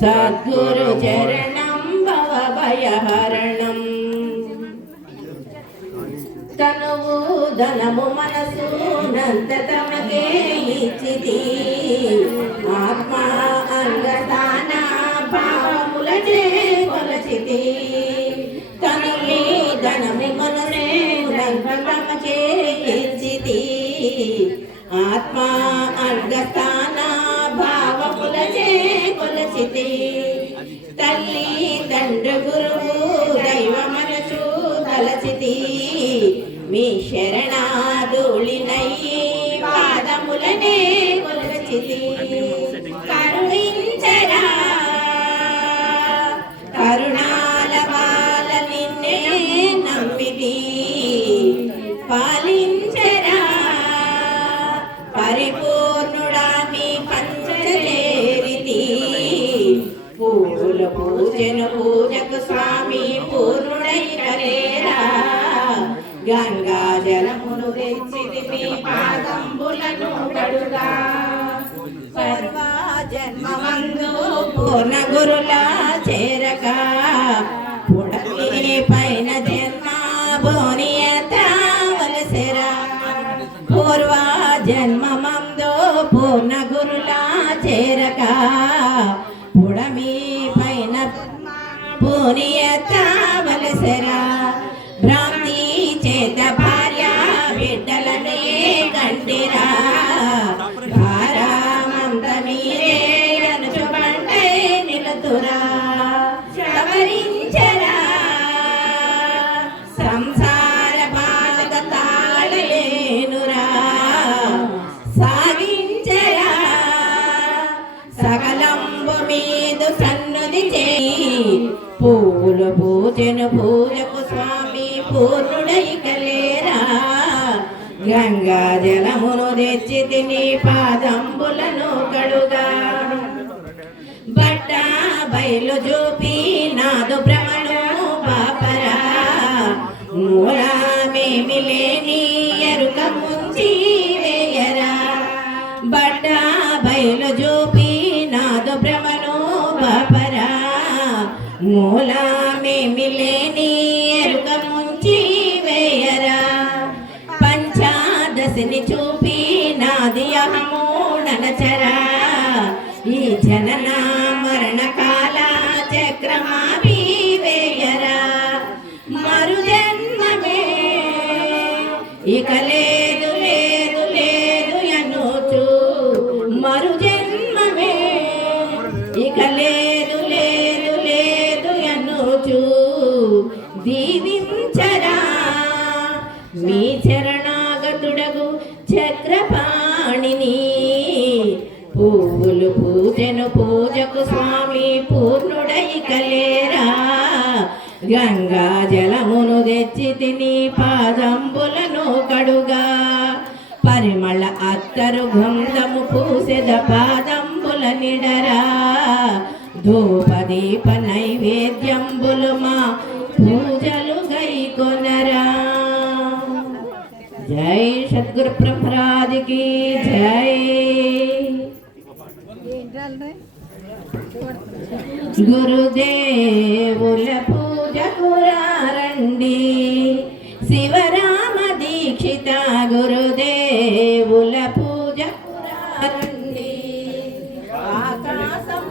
సద్గురు చరణం భవభయహరణం. తనువు ధనము మనసు నంత తమకే ఇచ్చితి, ఆత్మ అంగదాన భావములచే కొలచితి. తనువు ధనము మనసు నంత తమకే ఇచ్చితి, ఆత్మ అంగస్థాన భావములచే కొలచితి. తల్లి తండ్రి గురువు దైవ మనసు తలచితి, మీ శరణాదులినయ్యి పాదములనే కొలచితి. కరుణించరా కరుణాల బాల నిన్నే నమ్మితి, పాలించరా పరిపూర్ణుడా మీ పంచచేరితి. పూల పూజను పూజకు స్వామి పూర్ణుడై కలేరా, గంగా జలమును తెచ్చితి మీ పాదంబులను కడుగా. సర్వ జన్మమందు పూర్ణ గురులా చేరక, పుడమి పైన జన్మ బోనియవలసెరా. పూర్వ జన్మమందు పూర్ణ గురులా చేరక, పుడమి పైన పూనియవలసెరా. భ్రాంతి చేత భార్య బిడ్డలనే కంటిరా, భారమంత మీరే అనుచుబంటే నిలుతురా. సవరించరా సంసార బాధ తాళలేనురా, సాగించరా సకలంబు మీదు సన్నుది చేయి. పూల పూజను పూజకు స్వామి పూర్ణుడై కలేరా, గంగా జలమును తెచ్చి తిని పాదంబులను కడుగా. బట్ట బయలు చూపి నాదు భ్రమను పాపరా, మూలమేమి లేని ఎరుక ముంచి వేయరా. బట్ట బయలు చూపి నాదు భ్రమను పాపరా, మూలమేమి లేని ఎరుక ముంచి వేయరా. పంచాదశిని చూపి నాది అహము ననచరా, ఈ జనన మరణ కాల చక్రమాపి వేయరా. మరు జన్మమే ఇక లేదు లేదు లేదు అనుచు, మరు జన్మమే ఇక లేదు లేదు లేదు అనుచు. దీవించరా మీ చరణాగతుడగు చక్రపాణిని, పూలు పూజను పూజకు స్వామి పూర్ణుడై కలేరా, గంగా జలమును తెచ్చి తిని పాదంబులను కడుగా. పరిమళ అత్తరు గంధము పూసెద పాదంబుల నిడరా, ధూపదీప నైవేద్యంబులు మా పూజలు గైకొనరా. జై సద్గురు బ్రహ్మరాజ్ की జై. గురుదేవుల పూజకు రండి, శివరామ దీక్షిత గురుదేవుల పూజకు రండి. ఆకాశం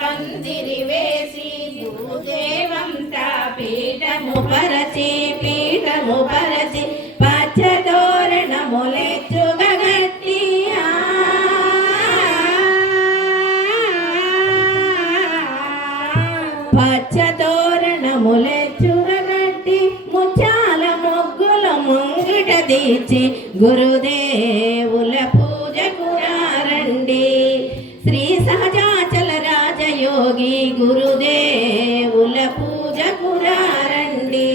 పందిరి వేసి భూదేవంతా పీఠము పరచి పచ్చతోరణములెచ్చుగా గట్టి, పచ్చతోరణములెచ్చుగా గట్టి, ముచ్చాల మొగ్గుల ముంగిట దీచి గురుదేవుల పూజకు రండి. శ్రీ సహజాచల రాజయోగి గురుదేవుల పూజకు రండి.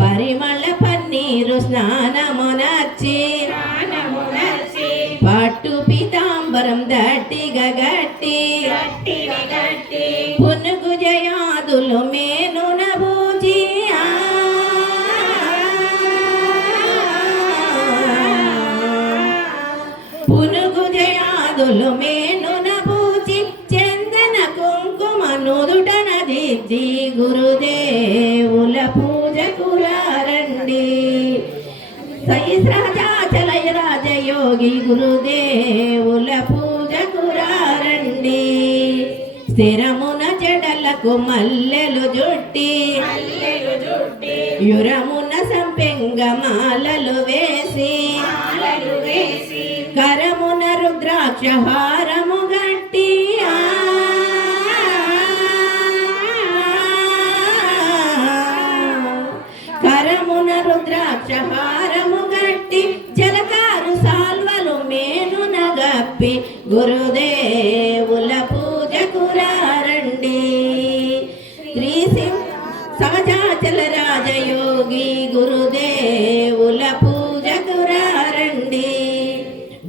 పరిమళ పన్నీరు స్నానమునర్చి పట్టు పీతాంబరం దట్టిగా గట్టి, పునుగు జయాదులు మేనున భూజి, పునుగు జయాదులు మేనున సిద్ధి గురుదేవుల పూజకు రండి. సహస్రాచలయ రాజయోగి గురుదేవుల పూజకు రండి. స్థిరమున జడలకు మల్లెలు జుట్టి యురమున సంపెంగ మాలలు వేసి కరమున రుద్రాక్ష హారము గట్టి కరమున రుద్రాక్ష హారము గట్టి జలకారు సాల్వలు మేనున గప్పి గురుదేవుల పూజకు రండి. సహజాచల రాజయోగి గురుదేవుల పూజకు రండి.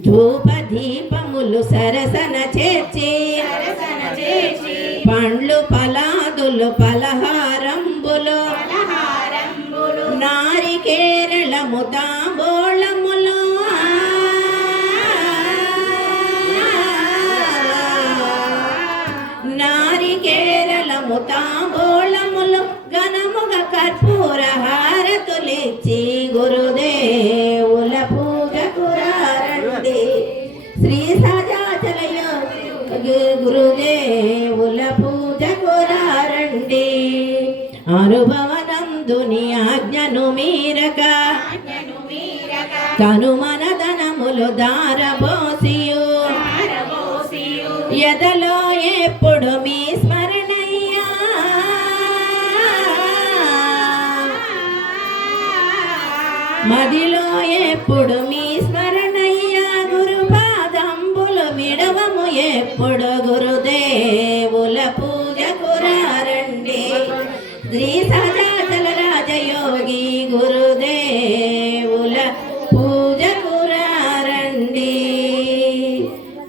ధూప దీపములు సరసన చేర్చి పండ్లు పలాదులు పలహారంబులు నారికేరళము తాంబూలములు నారికేరళము తాంబూలములు ఘనముగ కర్పూర హారతులిచ్చి గురుదేవుల పూజకు రండి. శ్రీ సహజాచలయ గురుదేవుల పూజకు రండి. అనుభవనందుని ఆజ్ఞను మీరక కనుమనదనములు దారబోసియు ఎదలో ఎప్పుడు మీ స్మరణయ్యా మదిలో ఎప్పుడు మీ స్మరణయ్యా. గురు పాదంబులు విడవము ఎప్పుడు గురుదేవుల పూజకు రండి. శ్రీ సహజాచల రాజయోగి గురుదేవుల పూజకు రండి.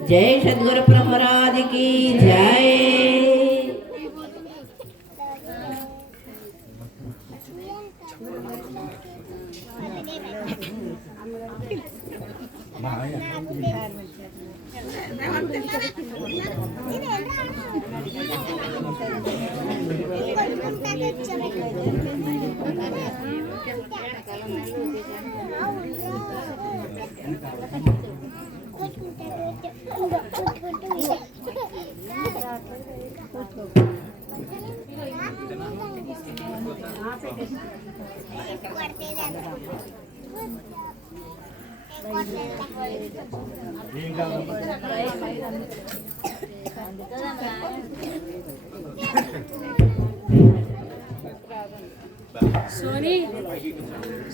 జై సద్గురు బ్రహ్మరాజుకి జై. సోనీ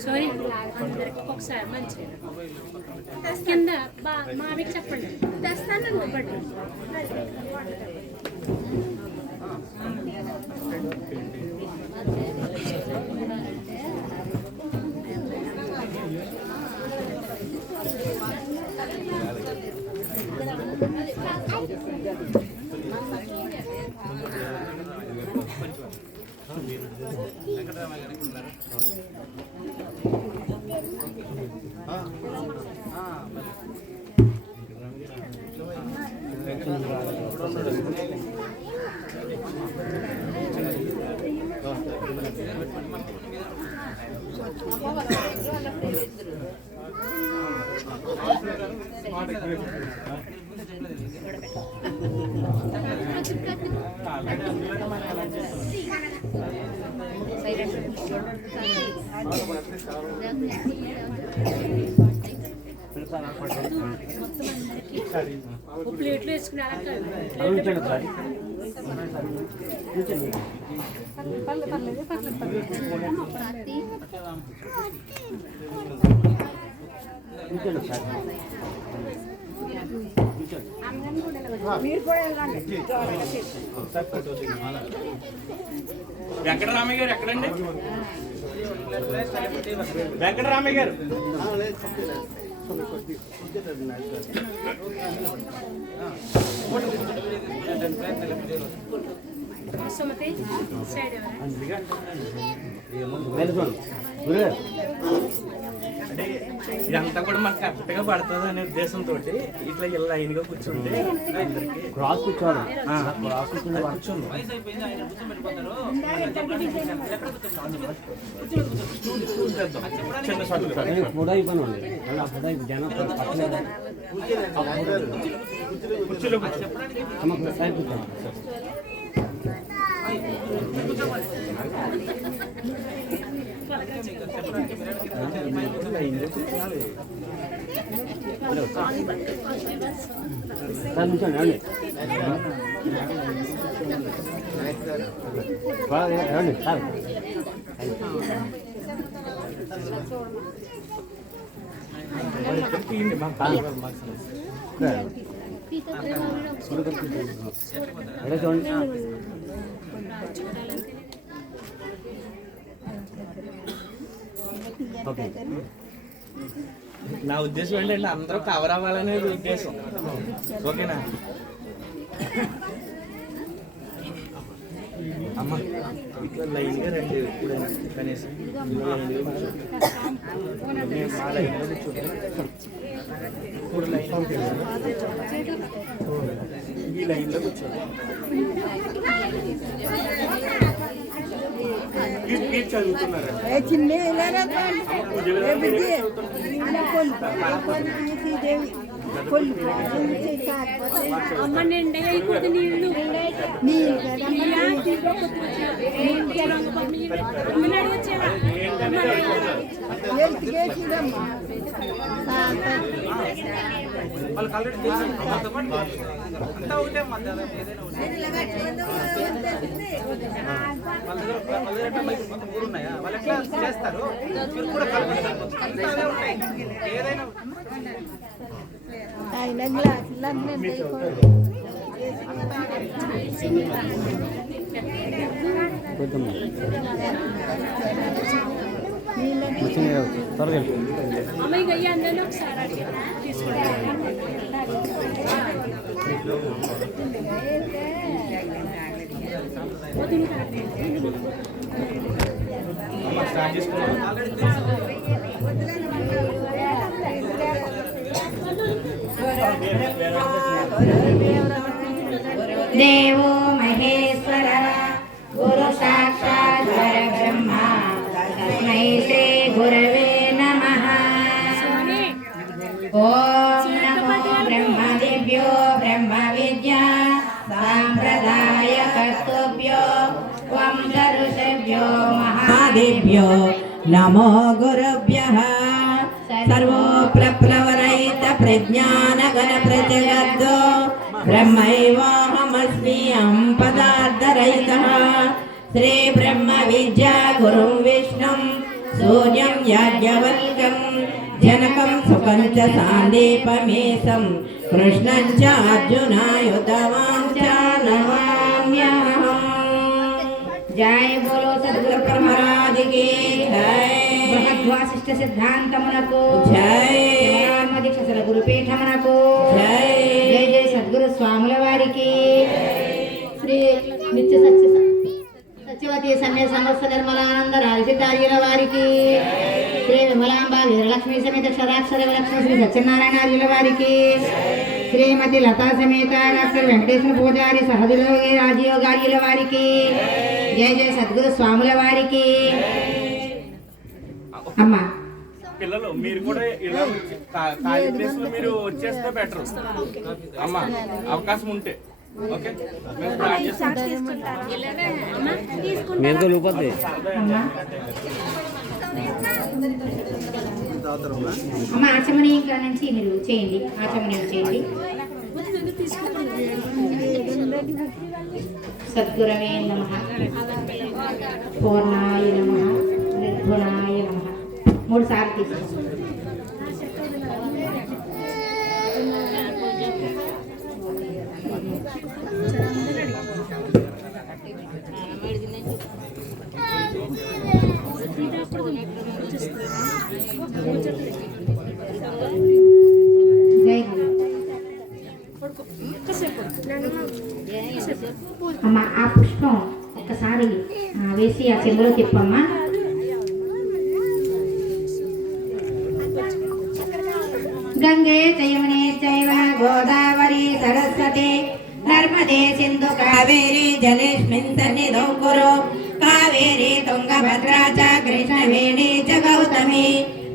సోనీ అందరికి ఒకసారి మంచిగా కింద మామికి చెప్పండి తెస్తాను బట్టు ప్లేట్లు వేసుకున్నారా వెంకటరామయ్య గారు ఎక్కడండి? వెంకటరామయ్య గారు సుమతి సైడ్ అంటే ఇదంతా కూడా మనకు కరెక్ట్గా పడుతుంది అనే ఉద్దేశంతో ఇట్లా ఇలా లైన్గా కూర్చుంటే అందరికి క్రాస్ కూర్చోవాలి. క్రాస్ కూర్చోండి. చిన్న షాట్లు ఫోటో అయిపోయినండి. మళ్ళీ ఆ ఫోటో జనం పక్కన కుర్చీలో సైడ్ కూర్చోండి. సార్ కూర్చోండి ఏమండి ఏమండి సార్ చూడండి. ఓకే నా ఉద్దేశం ఏంటంటే అందరూ కవర్ అవ్వాలనేది ఉద్దేశం. ఓకేనా అమ్మ ఇట్లా లైన్గా రండి ఎప్పుడైనా కనీసం ఇలా లైన్గా కూర్చోండి. నేను మా లైన్లో కూర్చోండి. ఇప్పుడు లైన్ ఈ లైన్లో కూర్చోండి. మీరు చదువుతున్నారా? అమ్మ నిండే అయిపోతే నీళ్ళు వచ్చేవా వాళ్ళకి ఆల్రెడీ తెలుసు. అంతా ఒకటే వాళ్ళ దగ్గర మొత్తం మూడు ఉన్నాయా? వాళ్ళు ఎట్లా చేస్తారు? మీరు కూడా కలుపుతారు. అంతా అవే ఉంటాయి. ఏదైనా త్వరగా అమ్మాయి అయ్యి అందరినీ ఒకసారి స్టార్ట్ చేసుకున్నాం. దేవో మహేశ్వర గురు సాక్షాత్ పరబ్రహ్మ తస్మై శ్రీ గురవే నమః. ఓం నమో బ్రహ్మదేభ్యో బ్రహ్మ విద్యా సాంప్రదాయ కర్తృభ్యో వంశ ఋషిభ్యో మహాదేభ్యో నమో గురుభ్యః. సర్వో ప్లవరహిత ప్రజ్ఞాన గణ ప్రతిగద్దో బ్రహ్మైవాహమస్మ్యం పదార్థరహితః. శ్రీ బ్రహ్మ విద్యా గురుం విష్ణుం సూర్యం యాజ్ఞవల్క్యం జనకం సుఖం చ సాందీపమేశం కృష్ణం చ అర్జునాయుధవాం చ నమామ్యహం. జై బోలో సద్గురు మహారాజ్ కి జై. బృహద్వాసిష్ఠ సిద్ధాంతమునకు జై. దీక్షల గురుపీఠమునకు జై. జై జై సద్గురు స్వాముల వారికి. శ్రీ నిత్య సత్యవతి సమయ సమస్త నిర్మలానంద రాజసిద్ధార్యుల వారికి. శ్రీ విమలాంబ వీరలక్ష్మి సమేత క్షరాక్షర విలక్ష్మి శ్రీ సత్యనారాయణార్యుల వారికి. శ్రీమతి లతా సమేత డాక్టర్ వెంకటేశ్వర పూజారి సహజయోగి రాజయోగార్యుల వారికి. జయ జయ సద్గురు స్వాముల వారికి. అమ్మా పిల్లలు మీరు కూడా ఇలా ఖాళీ ప్లేస్ లో మీరు వచ్చేస్తే బెటర్ అమ్మా, అవకాశం ఉంటే. ఓకే మేము స్టార్ట్ చేస్తాం. మీరు లోపొద్ది అమ్మ ఆచమనీయం కాడ నుంచి మీరు చేయండి. ఆచమనీయం చేయండి. సద్గురవే నమః. పూర్ణాయ నమః. నిర్గుణాయ నమః. 3 సార్లు తీసుకోండి. జై గురు. అమ్మ ఆ పుష్పం ఒక్కసారి వేసి ఆ చెంబులో తిప్పమ్మా. నర్మదే సింధు కావేరీ జలేస్మిన్ సన్నిధౌ కురు కావేరీ తుంగభద్రా చ కృష్ణవేణీ చ గౌతమి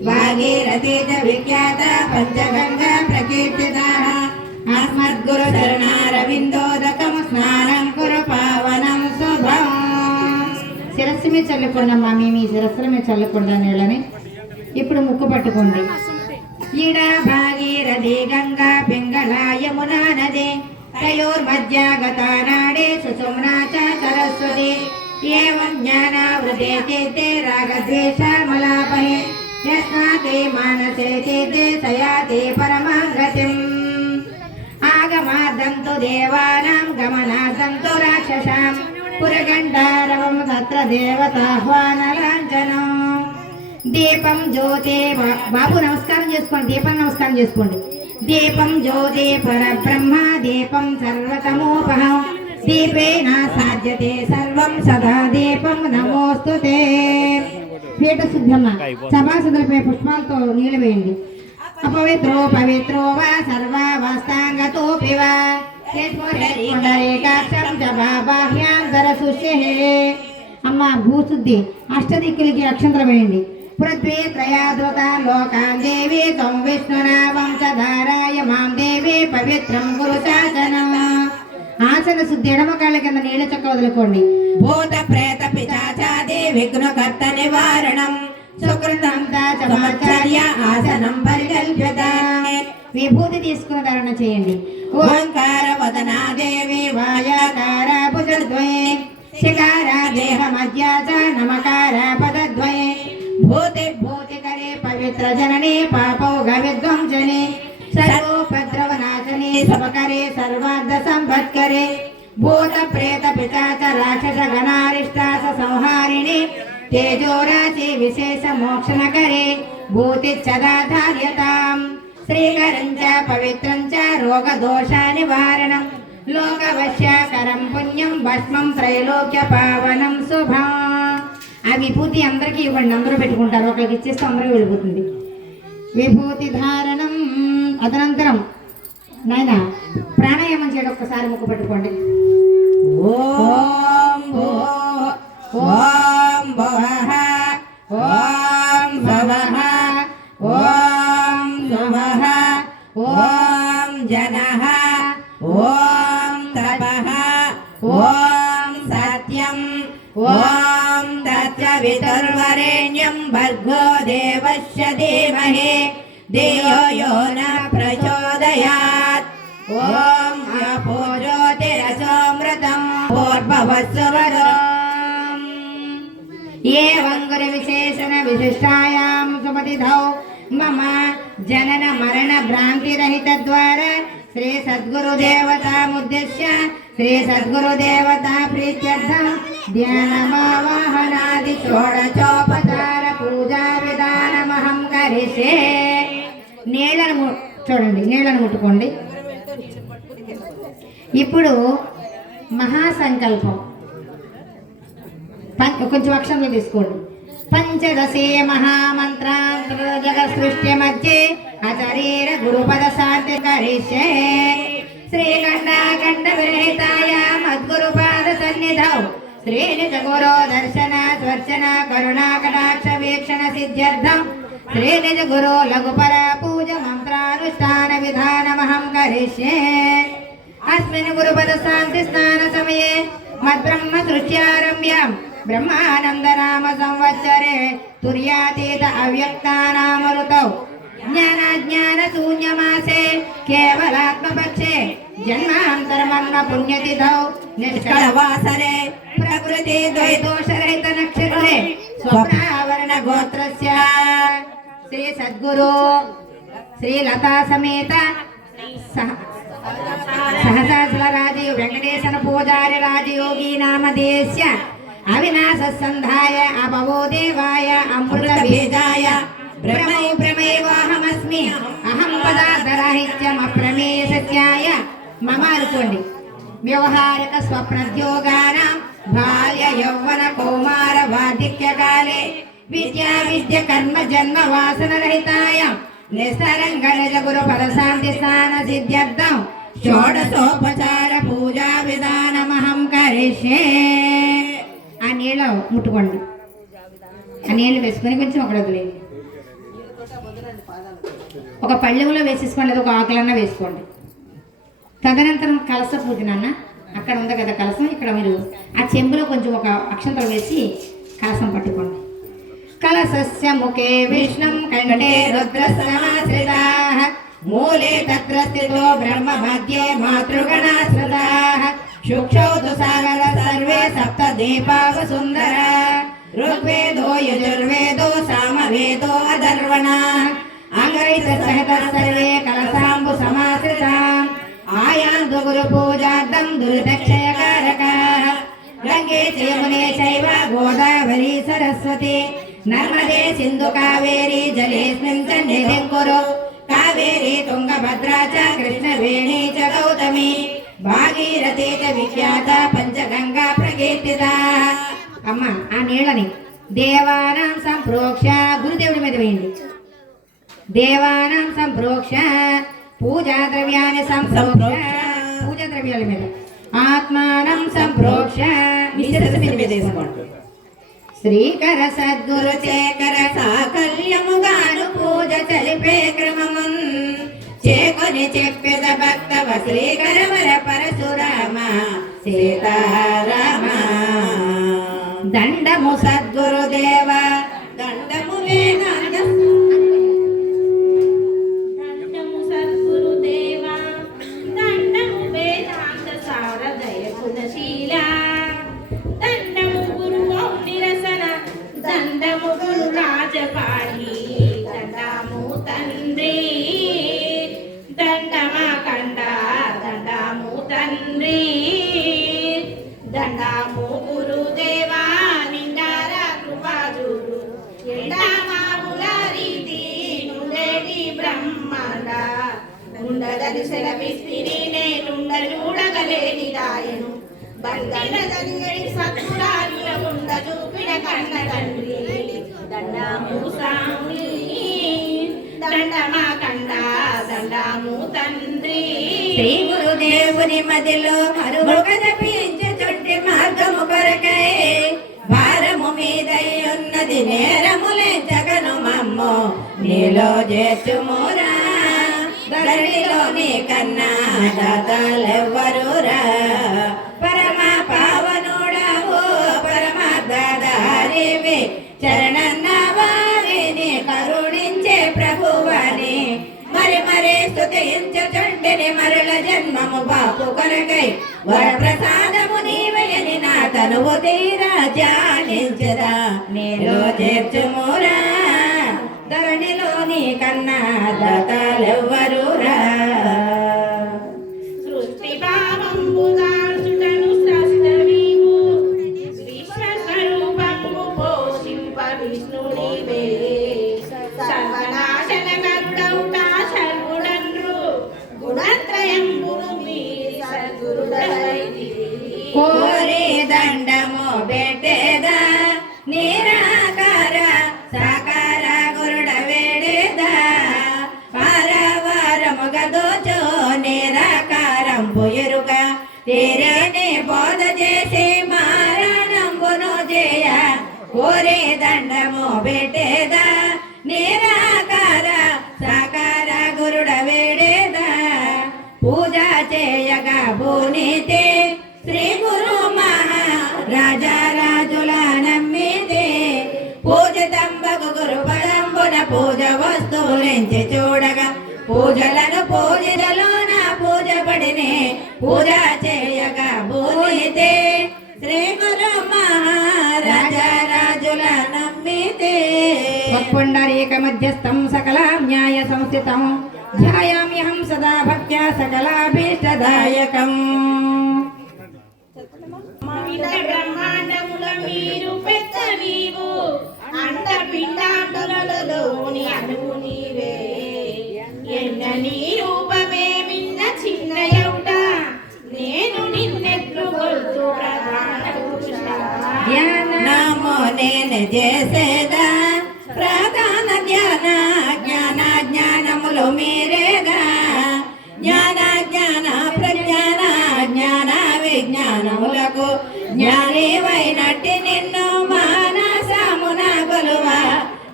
భాగీరథీ చ విఖ్యాత పంచగంగా ప్రకీర్తితాః అస్మద్గురు చరణారవిందోదకం స్నానం కురు పావనం శుభం. శిరస్సు మీద చల్లుకోండమ్మా, మీ శిరస్సుల మీద చల్లుకోండి నీళ్ళని. ఇప్పుడు ముక్కు పట్టుకోండి. ఈడ భాగీరథి గంగా పింగళ యమునా నది తయోర్మధ్యాగతా నాడే సుషుమ్నా చ సరస్వతి ఏవం జ్ఞానావృతే తీర్థే రాగద్వేషామలాపహే యస్మాతే మానసే తీర్థే సయాతి పరమాం గతిం. ఆగమార్థం తు దేవానాం గమనార్థం తు రాక్షసాం పురగండారవం తత్ర దేవతాహ్వానలాంఛనం. దీపం జ్యోతి బాబు నమస్కారం చేసుకోండి, దీపం నమస్కారం చేసుకోండి. దీపం జ్యోతి పరబ్రహ్మ దీపం సర్వతమోపహం దీపేన సాధ్యతే సర్వం సదా దీపం నమోస్తుతే. పీఠ శుద్ధమ్మ సభాసదులపై పుష్పాలతో నీళ్ళు వేయండి. అపవిత్రో పవిత్రో వా సర్వావస్థాంగతోపి వా పుండరీకాక్షం చ బాహ్యాంతర శుష్యే. అమ్మ భూశుద్ధి అష్టదిక్కులకి అక్షంతరం వేయండి. పృథ్వీ త్రయాద్వత లోకాన్ దేవి త్వం విష్ణునా వంశధారాయ మాం దేవి పవిత్రం గురు శాసనం. ఆసన శుద్ధి ఎడమకాళ్ళ కింద నీళ్ళ చక్క వదులుకోండి. భూత ప్రేత పిశాచాది విఘ్నకర్త నివారణం సుకృతం చమాచార్య ఆసనం పరికల్ప్యత. విభూతి తీసుకుని ధారణ చేయండి. ఓంకార వదనా దేవి వాయాకార భుజద్వయే శికార దేహ మధ్య చ నమకార పదద్వయే భూతి భూతికరే పవిత్ర జనని పాపౌఘ విధ్వంసనే సర్వోపద్రవనాశనే శుభకరే సర్వార్థ సంపత్కరే భూత ప్రేత పిశాచ రాక్షస గణారిష్టాస సంహారిణి తేజోరాశి విశేష మోక్షణకరే భూతి చదాధార్యతాం. శ్రీకరం చ పవిత్రం చ రోగ దోష నివారణం లోకవశ్యాకరం పుణ్యం భస్మం త్రైలోక్య పావనం శుభం. ఆ విభూతి అందరికీ ఇవ్వండి, అందరూ పెట్టుకుంటారు. ఒకరికి ఇచ్చేస్తే అందరూ వెళ్ళిపోతుంది. విభూతి ధారణం. అదనంతరం నాయన ప్రాణాయామం చేయడం ఒక్కసారి ముక్కు పెట్టుకోండి. ఓం ఓం భవః ఓం భవః ఓం భవః ఓం జనః ఓం తపః ఓం సత్యం ఓం తత్సవితుర్వరేణ్యం భర్గో దేవస్య ధీమహి ధియో యో న ప్రచోదయాత్. ఓం అపో జ్యోతిరసోమృతం పూర్భవస్సువరం. ఏవం గురు విశేషణ విశిష్టాయాం సుమతిధౌ మమ జనన మరణ భ్రాంతి రహిత ద్వారా శ్రీ సద్గురుదేవతాముద్దిశ్య శ్రీ సద్గురుదేవతా ప్రీత్యర్థం ధ్యానమావాహనాది షోడచోపచార పూజా విధానమహం కరిష్యే. నీళ్ళను చూడండి, నీళ్ళను ముట్టుకోండి. ఇప్పుడు మహాసంకల్పం కొంచెం అక్షంలో తీసుకోండి. పంచదశే మహామంత్రాంతర జగత్ సృష్టి మధ్యే అచరీర గురుపద శాంతి కరిష్యే. శ్రీకంఠాకంఠ విరహితాయ మద్గురుపాద సన్నిధౌ శ్రీనిజ గురో దర్శన స్వర్చన కరుణా కటాక్ష వీక్షణ సిద్ధ్యర్థం శ్రీనిజ గురో లఘుపర పూజ మంత్రానుష్ఠాన విధానమహం కరిష్యే. అస్మిన్ గురుపద శాంతి స్నాన సమయే మద్బ్రహ్మ సృష్ట్యారమ్యం బ్రహ్మానంద నామ సంవత్సరే తుర్యాతీత అవ్యక్తానామరుతౌ జ్ఞానాజ్ఞాన శూన్యమాసే కేవలాత్మపక్షే జన్మాంతరమన్న పుణ్యతిథౌ నిష్కళవాసరే ప్రకృతి ద్వైదోషరహిత నక్షత్రే స్వప్నావరణ గోత్రస్య శ్రీ సద్గురు శ్రీ లతా సమేత సహస్ర రాజయోగి వెంకటేశన పూజారి రాజయోగి నామధేస్య అవినాశ సంధాయ అభవో దేవాయ అమృత బీజాయ బ్రహ్మౌ బ్రహ్మైవాహమస్మి అహం పదార్థరాహిత్యం అప్రమేయ సత్యాయ మమ అనుకోండి. వ్యవహారిక స్వప్నోద్యోగానాం బాల్య యౌవన కౌమార వార్ధక్య కాలే విద్యా విద్య కర్మ జన్మ వాసన రహితాయ నిస్తరంగ నిజ గురు పద శాంతి స్నాన సిద్ధ్యర్థం షోడశోపచార పూజా విధానమహం కరిష్యే. ఆ నీళ్ళు ముట్టుకోండి. ఆ నీళ్ళు వేసుకొని కొంచెం ఒకటి వదిలేయండి. ఒక పళ్ళెంలో వేసేసుకోండి, లేదా ఒక ఆకులన్నా వేసుకోండి. తదనంతరం కలస పూజ నాన్న అక్కడ ఉంది కదా కలసం, ఇక్కడ మీరు ఆ చెంబులో కొంచెం ఒక అక్షంతలు వేసి కలసం పట్టుకోండి. కలసస్య ముఖే విష్ణుం కంఠే రుద్ర సమాశ్రితాః మూలే తత్ర స్థితో బ్రహ్మ మధ్యే మాతృగణాశ్రితాః శుక్షౌ తు సాగర సర్వే సప్త దీపావ సుందర ఋగ్వేదో యజుర్వేదో సామవేదో అధర్వణః అంగైత సహిత సర్వే కలసాంబు సమాశ్రితాః ఆయాందు గురు పూజార్థం దురితక్షయకారకాః గంగే యమునే చైవ గోదావరి సరస్వతి నర్మదే సింధు కావేరి జలేస్మిన్ సన్నిధిం కురు కావేరి తుంగభద్రా చ కృష్ణవేణి చ గౌతమి భాగీరథి చ విఖ్యాత పంచగంగా ప్రకీర్తిత. అమ్మ ఆ నీళ్ళని దేవానాం సంప్రోక్ష గురుదేవుడి మీద వేయండి. దేవానాం సంప్రోక్ష పూజా ద్రవ్యాన్ని సంప్రోక్ష పూజా ద్రవ్యాల మీద ఆత్మానం సంప్రోక్ష విశేష మీద వేసుకోండి. శ్రీకర సద్గురు చేకర సాకల్యముగాను పూజ చలిపే క్రమమున్ చేకొని చెప్పెద భక్తవ శ్రీకర వర పరశురామ సీతారామ. దండము సద్గురుదేవ దండము వేదాంత దండము గురుదేవా నిండార కృపాజుడు ఎండామాముల రీతి నుండేటి బ్రహ్మాండ నుండదని సెలవిస్తిని నేనుండ చూడగలేని దాయను బండినదని సత్పురాలుల ఉండ చూపిన కన్న తండ్రి దండము స్వామి దండమా కండ దండము తండ్రి. శ్రీ గురుదేవుని మదిలో మరుగదపించు చుట్టి మార్గము కొరకై భారము మీదై ఉన్నది నేరములే జగను మమ్మో నీలో చేర్చుమురా ధరణిలో నీ కన్నా దాతలెవ్వరురా పరమ పావనుడవు పరమార్థధారివి చరణన్న వారిని కరుణించే ప్రభువని మరి మరి స్తుతించుచుంటిని మరల జన్మము బాపు కొరకై వరప్రసాదము నీవయని నా తనువు తీరా ధ్యానించదా నీలో చేర్చుమురా ధరణిలో నీ కన్నా దాతలెవ్వరురా. సృష్టి భావంబుదార్చుటను స్రష్టవీవు విశ్వస్వరూపము పోషింప విష్ణునివే సర్వనాశన గరుడౌట శర్వుడన్రు గుణత్రయంబును మీరి సద్గురుడవైతి. కోరి దండము పెట్టేదా నిరాకార సాకార గురుడ వేడేదా పారవారముగ దోచో నిరాకారంబు ఎరుక తీరేనే బోధ చేసి మారణంబును చేయ కోరి దండము పెట్టేదా నిరాకార సాకార గురుడ వేడేదా పూజ చేయగా భూనితే శ్రీ గురు మహారాజారాజుల నమ్మితే పూజితంబగు గురు పదంబున పూజ వస్తువులించి చూడగా పూజలను పూజలోన పూజ పడినే పూజ చేయగా భూనితే శ్రీ గురు మహారాజారాజుల నమ్మితే. పుండరీక మధ్యస్థం సకల న్యాయ సంస్థితం ధ్యాయామ్యహం సదా భక్త్యా సకలాభీష్టదాయకం. బ్రహ్మాండముల మీరు పెద్ద నీవు అంత పిండాండులలోని అణువు నీవే ఎన్న నీ రూపమే మిన్న చిన్నయౌట నేను నిన్నెట్లు గొల్తు ప్రధాన పురుష ధ్యానము నేను చేసేదా ప్రధాన ధ్యాన జ్ఞాన జ్ఞానములు మీరేగా జ్ఞాన జ్ఞాన విజ్ఞానములకు జ్ఞానివైనట్టి నిన్ను మానసమున కొలువ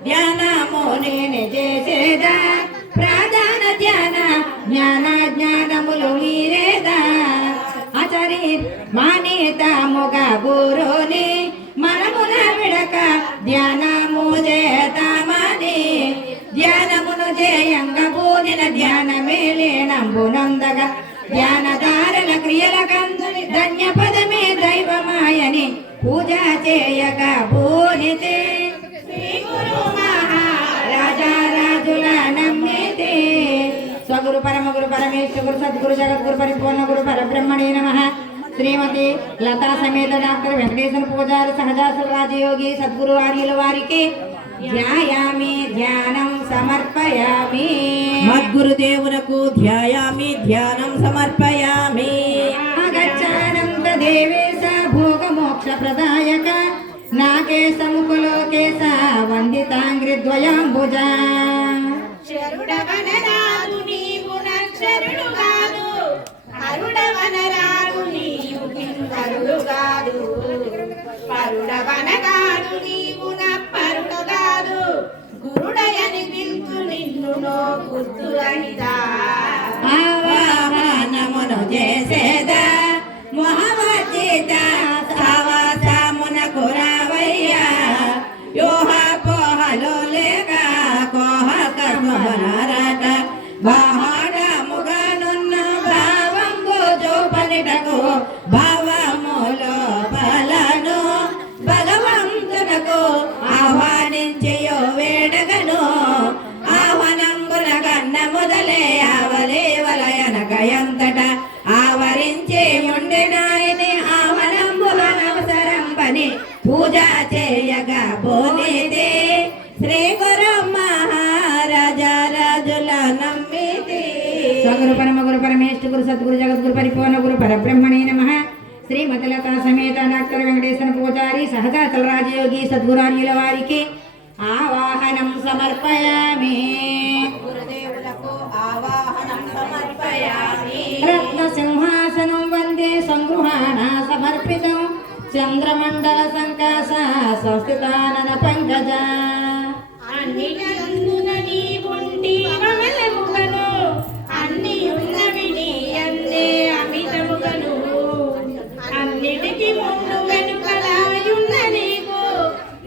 ధ్యానము నేను చేసేదా ప్రధాన ధ్యాన జ్ఞాన జ్ఞానములు మీరేదా ఆచారి మానితముగ గురుని మనమున విడక ధ్యానము చేతామని ధ్యానమును చేయంగ పూనిన ధ్యానమే లేనంబునందగా ధ్యానధారణ క్రియల కందుని ధన్య పదమే దైవమాయని పూజ చేయక పూనితే శ్రీ గురు మహారాజా రాజుల నమ్మితే స్వగురు పరమగురు పరమేశ్వర గురు సద్గురు జగద్గురు పరిపూర్ణ గురు పరబ్రహ్మణే నమః. శ్రీమతి లతా సమేత డాక్టర్ వెంకటేశ్వర పూజారి సహజాసుల రాజయోగి సద్గురు ఆర్యుల వారికి ధ్యాయామి ధ్యానం సమర్పయామి. మద్గురుదేవునకు ధ్యాయామి ధ్యానం సమర్పయామి. గచ్చానంద దేవేశ భోగ మోక్ష ప్రదాయక నాకేశముకులోకేశ వందితాంగ్రి ద్వయాంబుజ. శరుడవనరాదు నీవు నక్షరుడు కాదు, హరుడవనరాదు నీవు కింకరుడు కాదు, పరుడవనగాడు నీవు నప్పరుడు కాదు, గురుడయని పిలుచు నిన్ను నో గుర్తురహితా. ఆవాహనమును చేసేదా మోహవర్జిత సావాసమునకు రావయ్యా యోహ పోహలో లేక కోహ కర్మరాట బాహడముగానున్న భావంబు చూపనిటకు భావములో బలను భగవంతునకు ఆహ్వానించయో వేడగను ఆహ్వానంబున కన్న మొదలే ఆవలే వలయనకయంతట ఆవరించి ఉండెనాయని ఆవనంబులనవసరం పని పూజ చేయగా పోనిదే శ్రీ గురు మహారాజా రాజుల నమ్మితే. స్వగురు పరమ గురు పరమేశ్వర గురు సద్గురు జగద్గురు పరిపూర్ణ గురు పరబ్రహ్మణే నమః. శ్రీమతి లతా సమేత డాక్టర్ వెంకటేశ్వర పూజారి సహజాతల రాజయోగి సద్గురార్యుల వారికి ఆవాహనం సమర్పయామి. గురుదేవులకు ఆవాహనం సమర్పయామి. రత్న సింహాసనం వందే సంగృహాణ సమర్పితం చంద్రమండల సంకాస సంస్థితానన పంకజ. అన్నిటందున నీ ఉంటి కమలముగను, అన్ని ఉన్నవి నీ అందే అమితముగను, అన్నిటికి ముందు వెనుకలాయున్న నీకు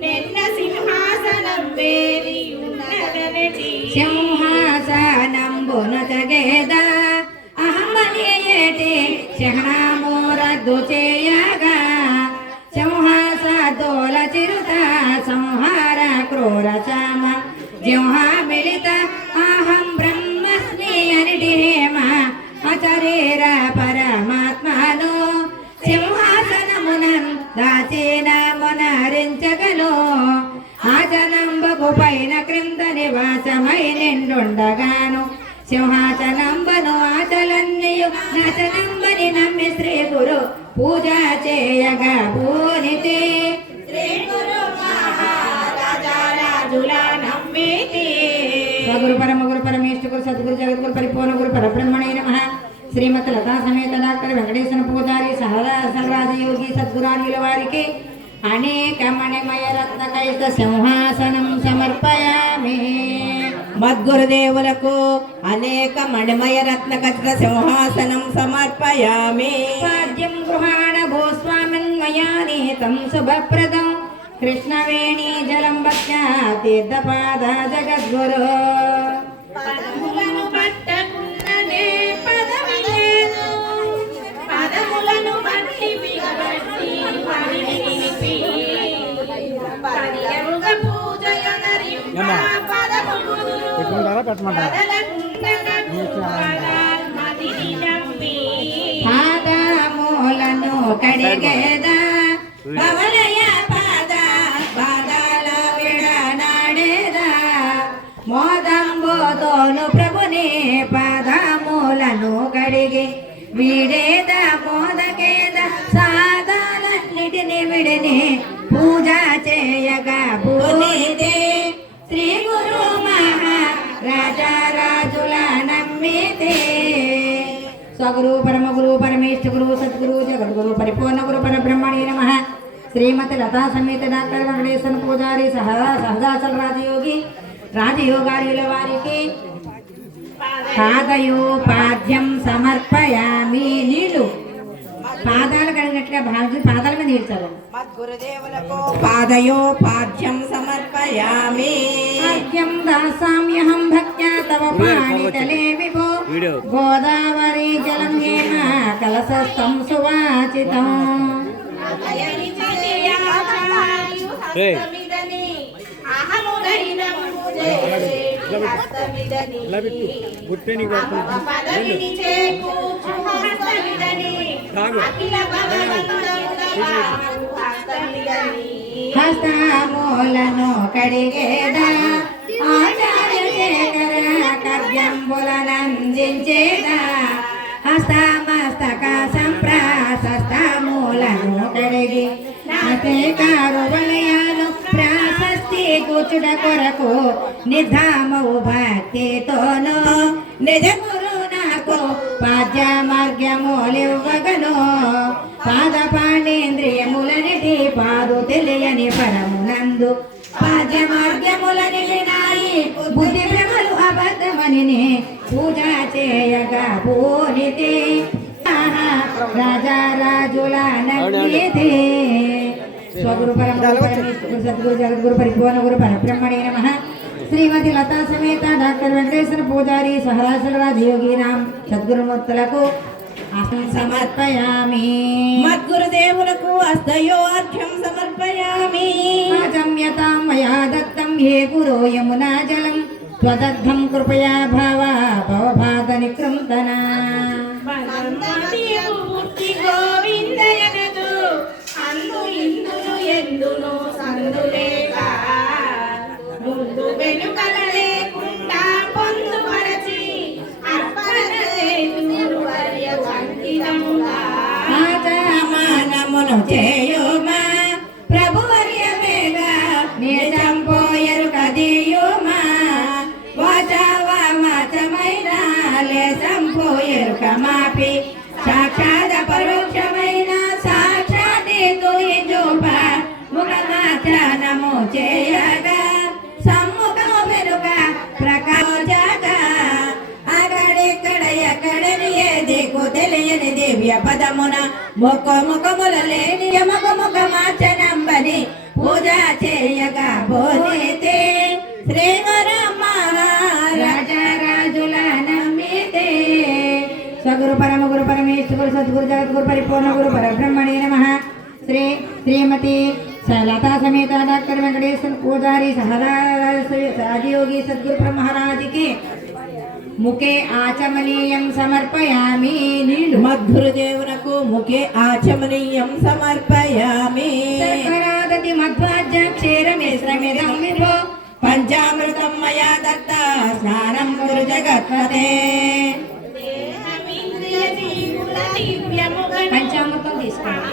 నిన్న సింహాసనం వేరి ఉన్నదనటి. సింహాసనంబున తగేదా అహమనియేటి శహనామోరద్దు చేయగా సింహాసదోల చిరుత సంహార క్రూర చామ జింహా మిళిత అహం బ్రహ్మస్మి అనిటి హేమ అచరీర పరమాత్మను సింహాసనమునం దాచిన మునరించగను ఆచనంబకు పైన క్రింద నివాసమై నిండుండగాను సింహాసనంబను ఆచలన్నయు నచనంబని నమ్మి శ్రీ గురు పూజ చేయగా పూనితే శ్రీ గురు మహారాజా రాజుల నమ్మితే. స్వగురు పరమ గురు పరమేశ్వర గురు సద్గురు జగద్గురు పరిపూర్ణ గురు పరబ్రహ్మణే నమః. శ్రీమతి లతా సమేత డాక్టర్ వెంకటేశ్వర పూజారి సహజాసుల రాజయోగి సద్గురార్యుల వారికి అనేక మణిమయ రత్న కైత సింహాసనం సమర్పయామి. మద్గురుదేవులకు అనేక మణిమయ రత్న ఖచ్చిత సింహాసనం సమర్పయామి. పాద్యం గృహాణ భూస్వామిన్ మయా నీతం శుభప్రదం కృష్ణవేణి జలం భక్త్యా తీర్థపాద జగద్గురు. పదములను పట్టకున్ననే పదవి లేదు, పదములను బట్టి బిగబట్టి పనిని నిలిపి పర్యముగా పూజయనరింప పదము కుదురు బదలకుండగా మదిని నమ్మి. పాదములను కడిగేదా పవలయ పాద పాదాల విడనాడేదా మోదంబోతోను ప్రభుని పాదములను కడిగి వీడేద మోదకేద సాదాలన్నిటిని విడిని పూజ చేయగా పూనితే శ్రీ గురు మహారాజా రాజుల నమ్మితే. స్వగురు పరమ గురు పరమేశ్వర గురు సద్గురు జగద్గురు శ్రీమతి లతా సమేత డాక్టర్ వెంకటేశ్వర పూజారి సహదాచల రాజయోగార్యుల వారికి పాదయోపాద్యం సమర్పయామి. నీళ్లు పాదాలు కడిగినట్లుగా భావించి పాదాల మీద నీళ్ళు చల్లండి. మద్గురుదేవులకు పాదయోపాద్యం సమర్పయామి. అర్ఘ్యం దాసామ్యహం భక్త్యా తవ పాణితలే విభో గోదావరి జలం ఏన కలశస్థం సువాచితం. హస్తమూలను కడిగేదా ఆచార్య శేఖర కర్యంబులనందించేదా హస్తమస్తక సంప్రాసస్తమూలను కడిగి నాటేకారు వలయాలు ప్రాశస్తి కూచుడ కొరకు నిర్ధామవు భక్తితోనూ నిజ గురు నాకు పాద్య మార్గములివ్వగను పాద పాండేంద్రియములనిటి పాదు తెలియని పరమునందు పాద్య మార్గములని వినాయి బుద్ధి భ్రమలు అబద్ధమని పూజ చేయగా పూనితే రాజా రాజుల నమ్మితే స్వగురు పరమ సద్గురు జగద్గురు పరిపూర్ణ గురు పరబ్రహ్మణే నమః. శ్రీమతి లతా సమేత డాక్టర్ వెంకటేశ్వర పూజారి సహరాసల రాజయోగీనాం సద్గురుమూర్తులకు సమర్పయామి. మద్గురుదేవులకు హస్తయోర్ఘ్యం సమర్పయామి. ఆచమ్యతాం మయా దత్తం హే గురో యమునా జలం త్వదర్థం కృపయా భవభాగ నికృంతన. గోవిందయనదు అందు ఇందును ఎందును సందులేక ముందు వెనుకల లేకుండా పొందుపరచి ఆచమానమును చేయుమా ప్రభువర్యమేగా నిజంపోయరు కదియుమా వాచమైన లేసంపోయరు కమాపి సాక్షాద పరోక్షమైన సాక్షాతి తుయిజూప ముఖమాచనము చేయగా సమ్ముఖం వెనుక ప్రకాశగా అక్కడెక్కడ ఎక్కడని ఏ దిక్కు తెలియని దివ్య పదమున ముఖముఖముల లేని ముఖముఖమాచనంబని పూజ చేయగా బోధితే శ్రీవరమహారాజుల నమ్మితే. స్వగురు పరమ గురు పరమేశ్వర సద్గురు జగద్గురు పరిపూర్ణ గురు పరబ్రహ్మణే నమః. శ్రీమతి లతా సమేత డాక్టర్ వెంకటేశ్వర పూజారి సహరాజయోగి సద్గురు బ్రహ్మరాజ్ కి ముఖే ఆచమనీయం సమర్పయామి. నీళ్లు మద్గురుదేవునకు ముఖే ఆచమనీయం సమర్పయామి. శర్కరాదతి మధ్వాజ్య క్షీరమిశ్రమిదం విభో పంచామృతం మయా దత్త స్నానం గురు జగత్పతే. పంచామృతం తీసుకోండి.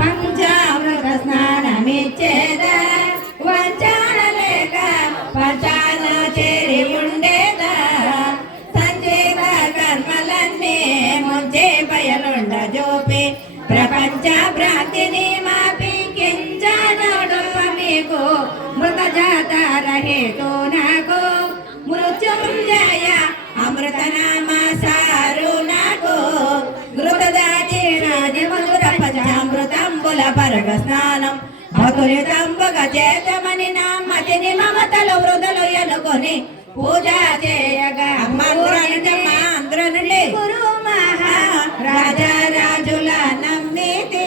పంచామృత స్నానమిచ్చేద వంచాన లేక పంచాన చేరి ఉండేదా సంచేత కర్మలన్నీ ముంచే బయలుండ జోపి ప్రపంచ భ్రాంతిని మాపి కించనోడొప్ప మీకు మృత జాత రహేతో నాకు మృత్యుంజయ అమృత నామ సారు నాకు ఘృతదాటి రాజమధుర పంచామృతంబుల పరగ స్నానం భతులితంబుగ చేతమని నామతిని మమతలు వృధలు ఎనుకొని పూజ చేయగా ఆంధ్రనుడి గురు మహా రాజారాజుల నమ్మితే.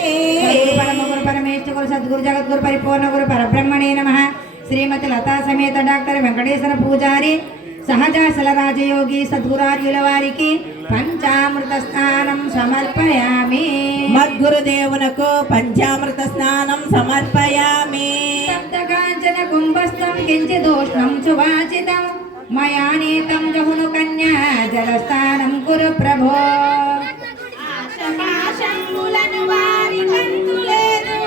పరమ గురు పరమేశ్వర సద్గురు జగద్గురు పరిపూర్ణ గురు పరబ్రహ్మణే నమః. శ్రీమతి లతా సమేత డాక్టర్ వెంకటేశ్వర పూజారి సహజాసల రాజయోగి సద్గురార్యుల వారికి పంచామృత స్నానం సమర్పయామి. మద్గురుదేవునకు పంచామృత స్నానం సమర్పయామి. సప్తకాంచన కుంభస్థం కించిదోష్ణం సువాచితం మయా నీతం జహును కన్యా జలస్థానం కురు ప్రభో. ఆశపాశంబులను వారి కంతులేదు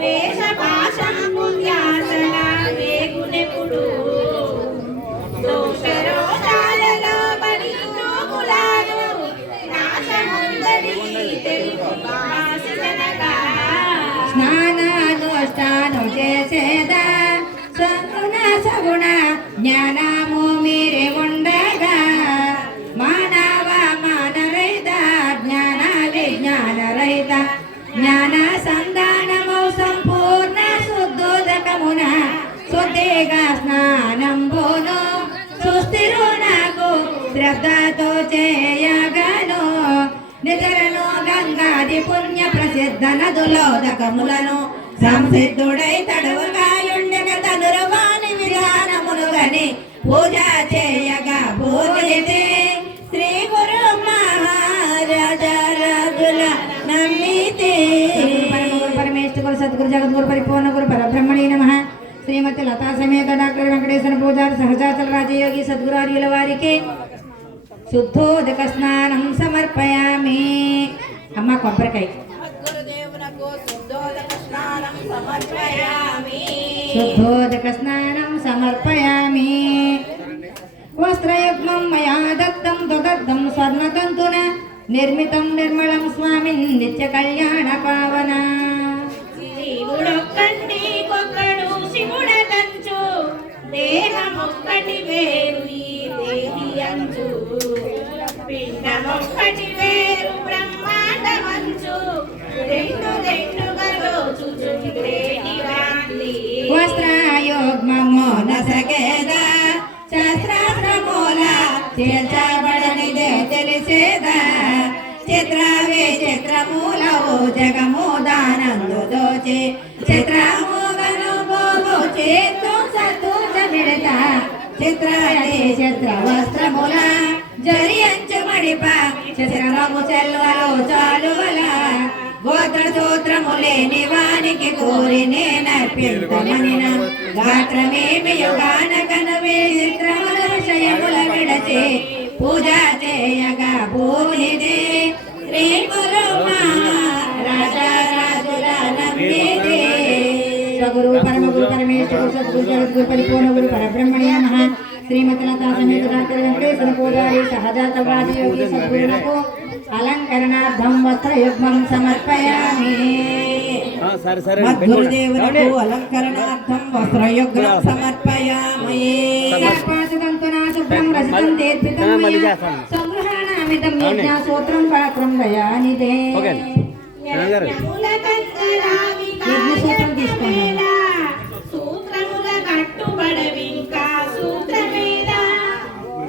వేషపాశంబు ధ్యాసన సేవను చేసేదా సగుణ సగుణ జ్ఞానము మీరే ఉండగా మానవ మానరహిత జ్ఞాన విజ్ఞాన రహిత జ్ఞాన సంధానము సంపూర్ణ శుద్ధోదకమున శుద్ధిగా స్నానంబును సుస్థిరునకు శ్రద్ధతో చేయగను నిద్రను గంగాది పుణ్య ప్రసిద్ధ నదులోదకములను సంసిద్ధుడై తడువుగాయుండగ తనురవాణి విధానములు గని పూజ చేయగా పూజితే శ్రీ గురు మహారాజారాజుల నమ్మితే పరమేశ్వర సద్గురు జగద్గురు పరిపూర్ణ గురు పరబ్రహ్మణే నమః. శ్రీమతి లతా సమేత డాక్టర్ వెంకటేశ్వర పూజారి సహజాచల రాజయోగి సద్గురార్యుల వారికి శుద్ధోదక స్నానం సమర్పయామి. అమ్మ కొబ్బరికాయ. గురుదేవునకు శుద్ధోదక స్నానం సమర్పయామి. శుద్ధోదక స్నానం సమర్పయామి. వస్త్రయుగ్మం మయా దత్తం దుదర్థం స్వర్ణతంతున నిర్మితం నిర్మలం స్వామిన్ నిత్య కళ్యాణ పావన. శివుడొక్కటి కొక్కడు శివుడటంచు దేహమొక్కటి వేరు ఈ దేహి అంచు పిండమొక్కటి వేరు బ్రహ్మాండమంచు రెండు రెండుగా రోజుచుండేటి వాంతి వస్త్రయుగ్మము నసగేదా శాస్త్రాశ్రమూల చేర్చబడనిదే తెలిసేదా చిత్రవే చిత్రమూలవు జగము దానందు దోచి చిత్రమూగను పోగు చేతు సతూచ మిడత చిత్రడే చిత్ర వస్త్రముల జరి అంచు మడిప చిత్రము చెల్వలు చాలువల గోత్ర సూత్రములే నివానికి కోరి నేనర్పింతమనిన గాత్రమేమి యుగాన కనువే చిత్రముల విషయముల విడచే పూజ చేయగా పూజితే శ్రీ గురు మహారాజారాజుల నమ్మితే. స్వగురు పరమగురు పరమేశ్వర సద్గురు జగద్గురు పరిపూర్ణ గురు పరబ్రహ్మణే నమః. శ్రీమతి లతా సమేత డాక్టర్ వెంకటేశ్వర పూజారి సహజాత రాజయోగి సద్గురులకు అలంకరణార్థం వస్త్రయుగ్మం సమర్పయామి. సరే సరే మద్గురుదేవునకు అలంకరణార్థం వస్త్రయుగ్మం సమర్పయామి. సర్పాసుతంతునా శుభ్రం రసితం దీర్ఘితం మయా సంగ్రహణామిదం యజ్ఞసూత్రం పరక్రం దయానిదే. యజ్ఞముల కందరావిగా యజ్ఞసూత్రం తీసుకోండి. సూత్రముల కట్టుబడవింకా సూత్రమేలా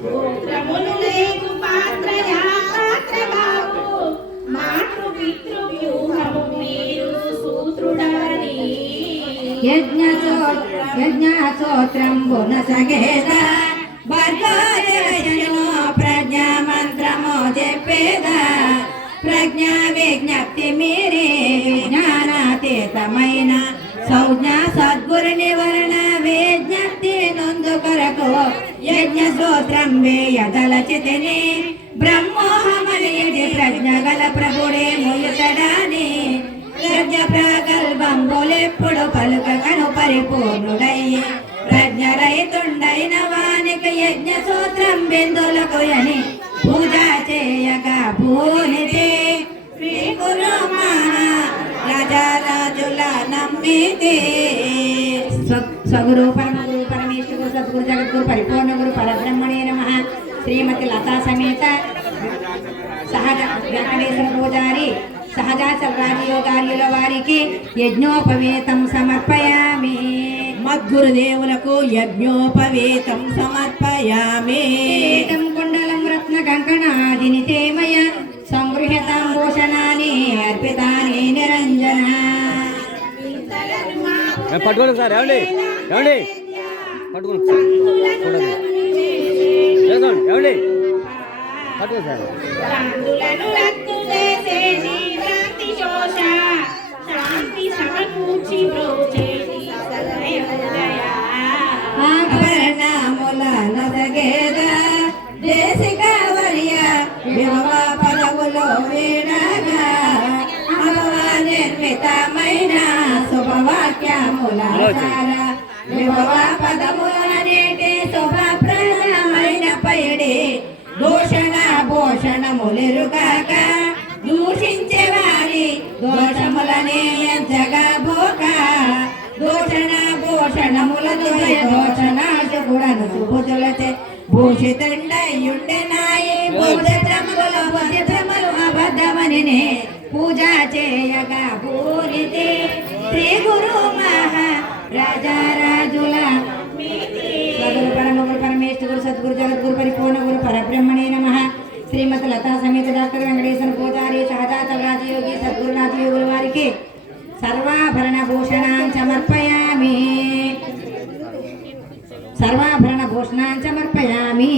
సూత్రములు లేదు పాత్రయా పాత్రబాబు మాతృ పితృ వ్యూహము మీరు సూత్రుడని యజ్ఞసూత్రం బునసగేద భర్గోదేవజనో ప్రజ్ఞా మంత్రమో చెప్పేదా ప్రజ్ఞా విజ్ఞప్తి మీరే జ్ఞానాతీతమైన సంజ్ఞ సద్గురు నివరణ విజ్ఞప్తి నొందు కొరకు యజ్ఞ సూత్రం వేయదలచితిని బ్రహ్మోహమనియటి ప్రజ్ఞ గల ప్రభుడే ముయుతడాని ప్రజ్ఞ ప్రగల్భంబులెప్పుడు పలుకను పరిపూర్ణుడయ్యి ప్రజ్ఞ రైతుండైన వానికి యజ్ఞ సూత్రం బిందులకు అని పూజ చేయగా పూనితే శ్రీ గురు మహారాజారాజుల నమ్మితే. స్వగురు పరమగురు పరమేశ్వరు సద్గురు జగద్గురు పరిపూర్ణ గురు పరబ్రహ్మణే నమః. శ్రీమతి లతా సమేత సహజ వెంకటేశ్వర పూజారి సహజాచల రాజయోగార్యుల వారికి యజ్ఞోపవేతం సమర్పయామి. మద్గురుదేవులకు యజ్ఞోపవేతం సమర్పయామి. కిరీటం కుండలం రత్న కంకణాదిని తేమయ సంగృహ్యతాం భూషణాని అర్పితాని నిరంజన. పట్టుకోండి సార్ ఏమండి ఏమండి పట్టుకోండి ఏమండి పట్టుకోండి సార్. రంగులను రద్దు చేసేది భ్రాంతి శోష శాంతి సమకూర్చి బ్రోచేది సదయోదయ. ఆభరణముల నసగేద దేశిక వర్య విభవ పదవులో వీడగా అభవ నిర్మితమైన శుభవాక్యముల విభవ పదములనేటి శుభప్రదమైన పైడి దూషణ భూషణములెరుగాక దూషించే వారి దోషములనే ఎంచగా పోక భూషణములతో దోషనాశకుడను సుభుజులచే భూషితండయుండెనాయి భూషణములు అబద్ధమని పూజ చేయగా పూరితే శ్రీ గురు మహారాజారాజుల సద్గురు పరమగురు పరమేశ్వర సద్గురు జగద్గురు పరిపూర్ణ గురు పరబ్రహ్మణే నమః. శ్రీమతి లతా సమేత డాక్టర్ వెంకటేశ్వర పూజారి సహజాత రాజయోగి సద్గురు రాజయోగుల వారికి సర్వాభరణ భూషణాన్ సమర్పయామి. సర్వాభరణ భూషణాన్ సమర్పయామి.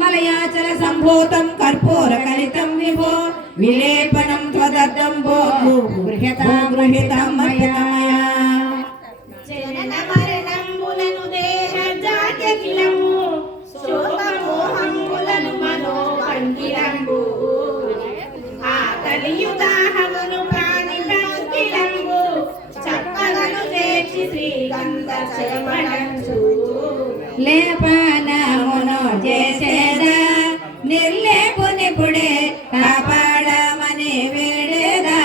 మలయాచల సంభూతం కర్పూర కలితం విభో విలేపనం త్వదద్దం భోగు గృహ్యతాం మయా. జనన మరణంబులను దేహ జాత్యఖిలము శోకమోహంబులను మనోకంఠిలంబు ఆకలియుదాహమును ప్రాణి పంకిలంబు చక్కగను చేర్చి శ్రీగంధ చెమడంచు లేపనమును చేసేదా నిర్లేపునిపుడే కాపాడమని వేడేదా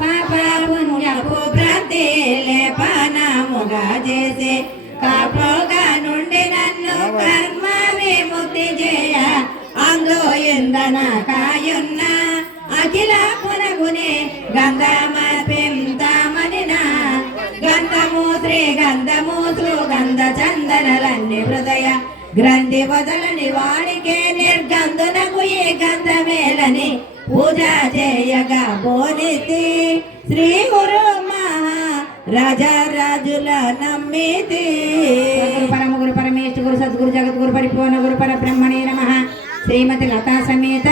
పాపపుణ్యపు ప్రతి లేపనముగా చేసి కాపుగా నుండి నన్ను కర్మ విముక్తి చేయ అందు ఇందన కాయున్న అఖిల పునగునే గంధమర్పింతామనినా గంధము శ్రీగంధము సుగంధ చందనలన్ని హృదయ గ్రంథి వదలని వాడికే నిర్గంధునకు ఈ గంధమేలని పూజ చేయగా బోనితి శ్రీ గురు మహారాజారాజుల నమ్మితి. పరమగురు పరమేశ్వర సద్గురు జగద్గురు పరిపూర్ణ గురు పరబ్రహ్మణే నమః. శ్రీమతి లతా సమేత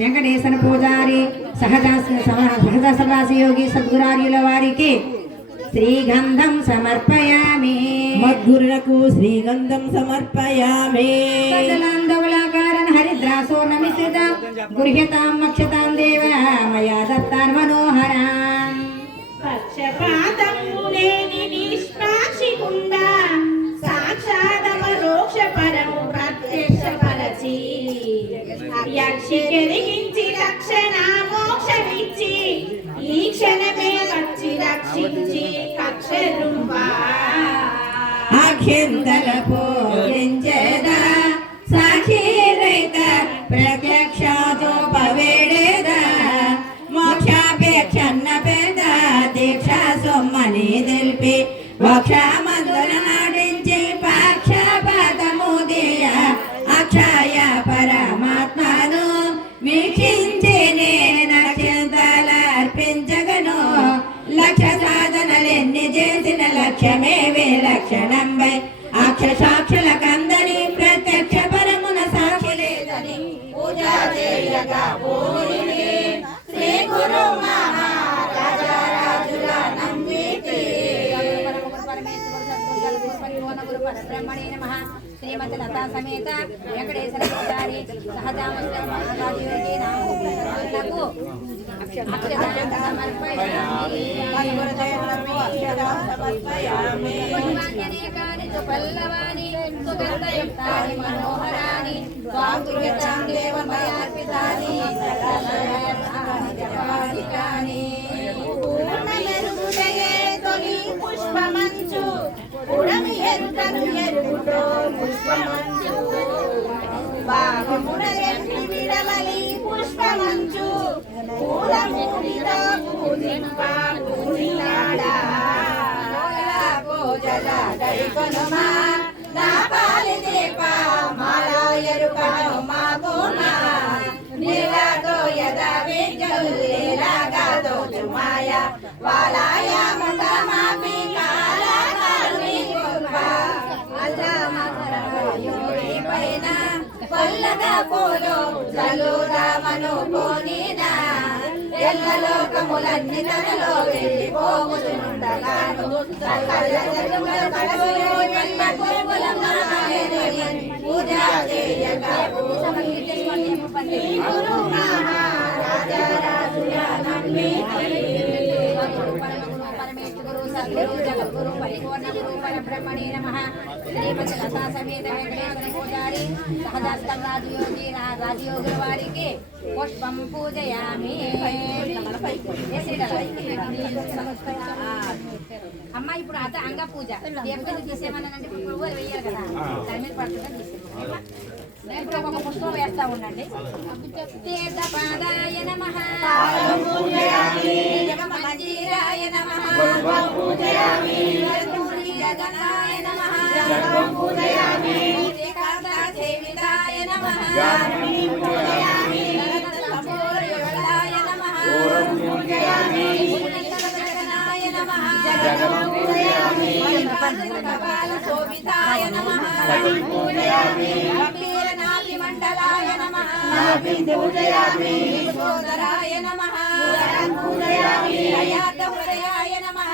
వెంకటేశ్వర పూజారి సహజాసరాశయోగి సద్గురార్యుల వారికి శ్రీగంధం సమర్పయామి. మద్గురులకు శ్రీగంధం సమర్పయామి. సకలాంధవళాకారణ హరిద్రాసోర్ణమిశ్రిత గృహ్యతాం మక్షతాం దేవ మయా దత్తాన్ మనోహరాం. పక్షపాతము లేని నిష్పాక్షికుండ సాక్షాదపరోక్ష పరము ప్రత్యక్ష పరచి యక్షి కెరిగించి రక్షణ మోక్షమిచ్చి ఈ క్షణమే వచ్చి రక్షించి కక్షరుంబా అఖ్యంతల పూజించేదా సాక్షి రైత ప్రత్యక్షోపవేడేదా మోక్షాపేక్షన్న పేద దీక్ష సొమ్మని తెలిపి వక్షమందుల నాడించి పక్షపాతము దియ అక్షయ పరమాత్మను వీక్షించి నేనక్షంతలర్పించగను. లక్ష్య సాధనలెన్ని చేసిన లక్ష్యమే విలక్షణంబై అక్ష సాక్షుల కందని ప్రత్యక్ష పరమున సాక్షి లేదని పూజ చేయగా పూరిని శ్రీ గురు మహారాజారాజుల నమ్మితి. పరబ్రహ్మణే నమః. శ్రీమతి లతా సమేత వెంకటేశ్వర పూజారి సహజామయోగి నామకు అక్షదానం సమర్పయామి. పుష్పాణ్యనేకాని సుపల్లవాని సుగంధయుక్తాని మనోహరాని స్వాగృహ్యతాం దేవ మయార్పితాని జపాదికాని. పూర్ణమెరుగుటయే తొలి పుష్పమంచు ఉడమి ఎరుకను ఎరుగుటో పుష్పమంచు భాగమున రెండు విడవలి పుష్పమంచు పూలమూడితో పూజింప పూజిలాడా పూజల గైకొనుమా నా పాలి దీప మాలా ఎరుకను మా పూర్ణ నీలాతో యద విద్యుల్లీలాగా దోచుమాయ వాలాయ మంగమాపి కాలాకారుని గొప్ప అజామకరయోగి పైన పల్లగా పోలో చలుదామను పోనీనా ఎల్ల లోకములన్నీ తనలో వెళ్ళిపోముతుండగాను సకల జగముల కడసులో ఎల్ల పురుగులమాయని పూజ చేయగా శ్రీ గురు మహారాజారాజుల నమ్మితి. పరమేశ్వరు సద్గురు జగద్గురు పరిపూర్ణ గురు పరబ్రహ్మణే నమః. శ్రీమతి లతా సమేత వెంకటేశ్వర పూజారి సహజాస్తం రాజయోగుల వారికి పుష్పం పూజయామి. అమ్మ ఇప్పుడు అత అంగ పూజ దేవతలు తీసేమన్నానంటే ఇప్పుడు పువ్వులు వేయాలి కదా దాని మీద పడుతుందని తీసేమన్నా ఇప్పుడు ఒక పుష్పం వేస్తా ఉండండి. తీర్థపాదాయ నమః మంజీరాయ నమః జగనాయ నమః సేవితాయ నమః సంపూర్ణయోగాయ నమః జగనాయ నమః కపాల శోభితాయ నమః గంభీరనాభి మండలాయ నమః సోదరాయ నమః దయార్థ హృదయాయ నమః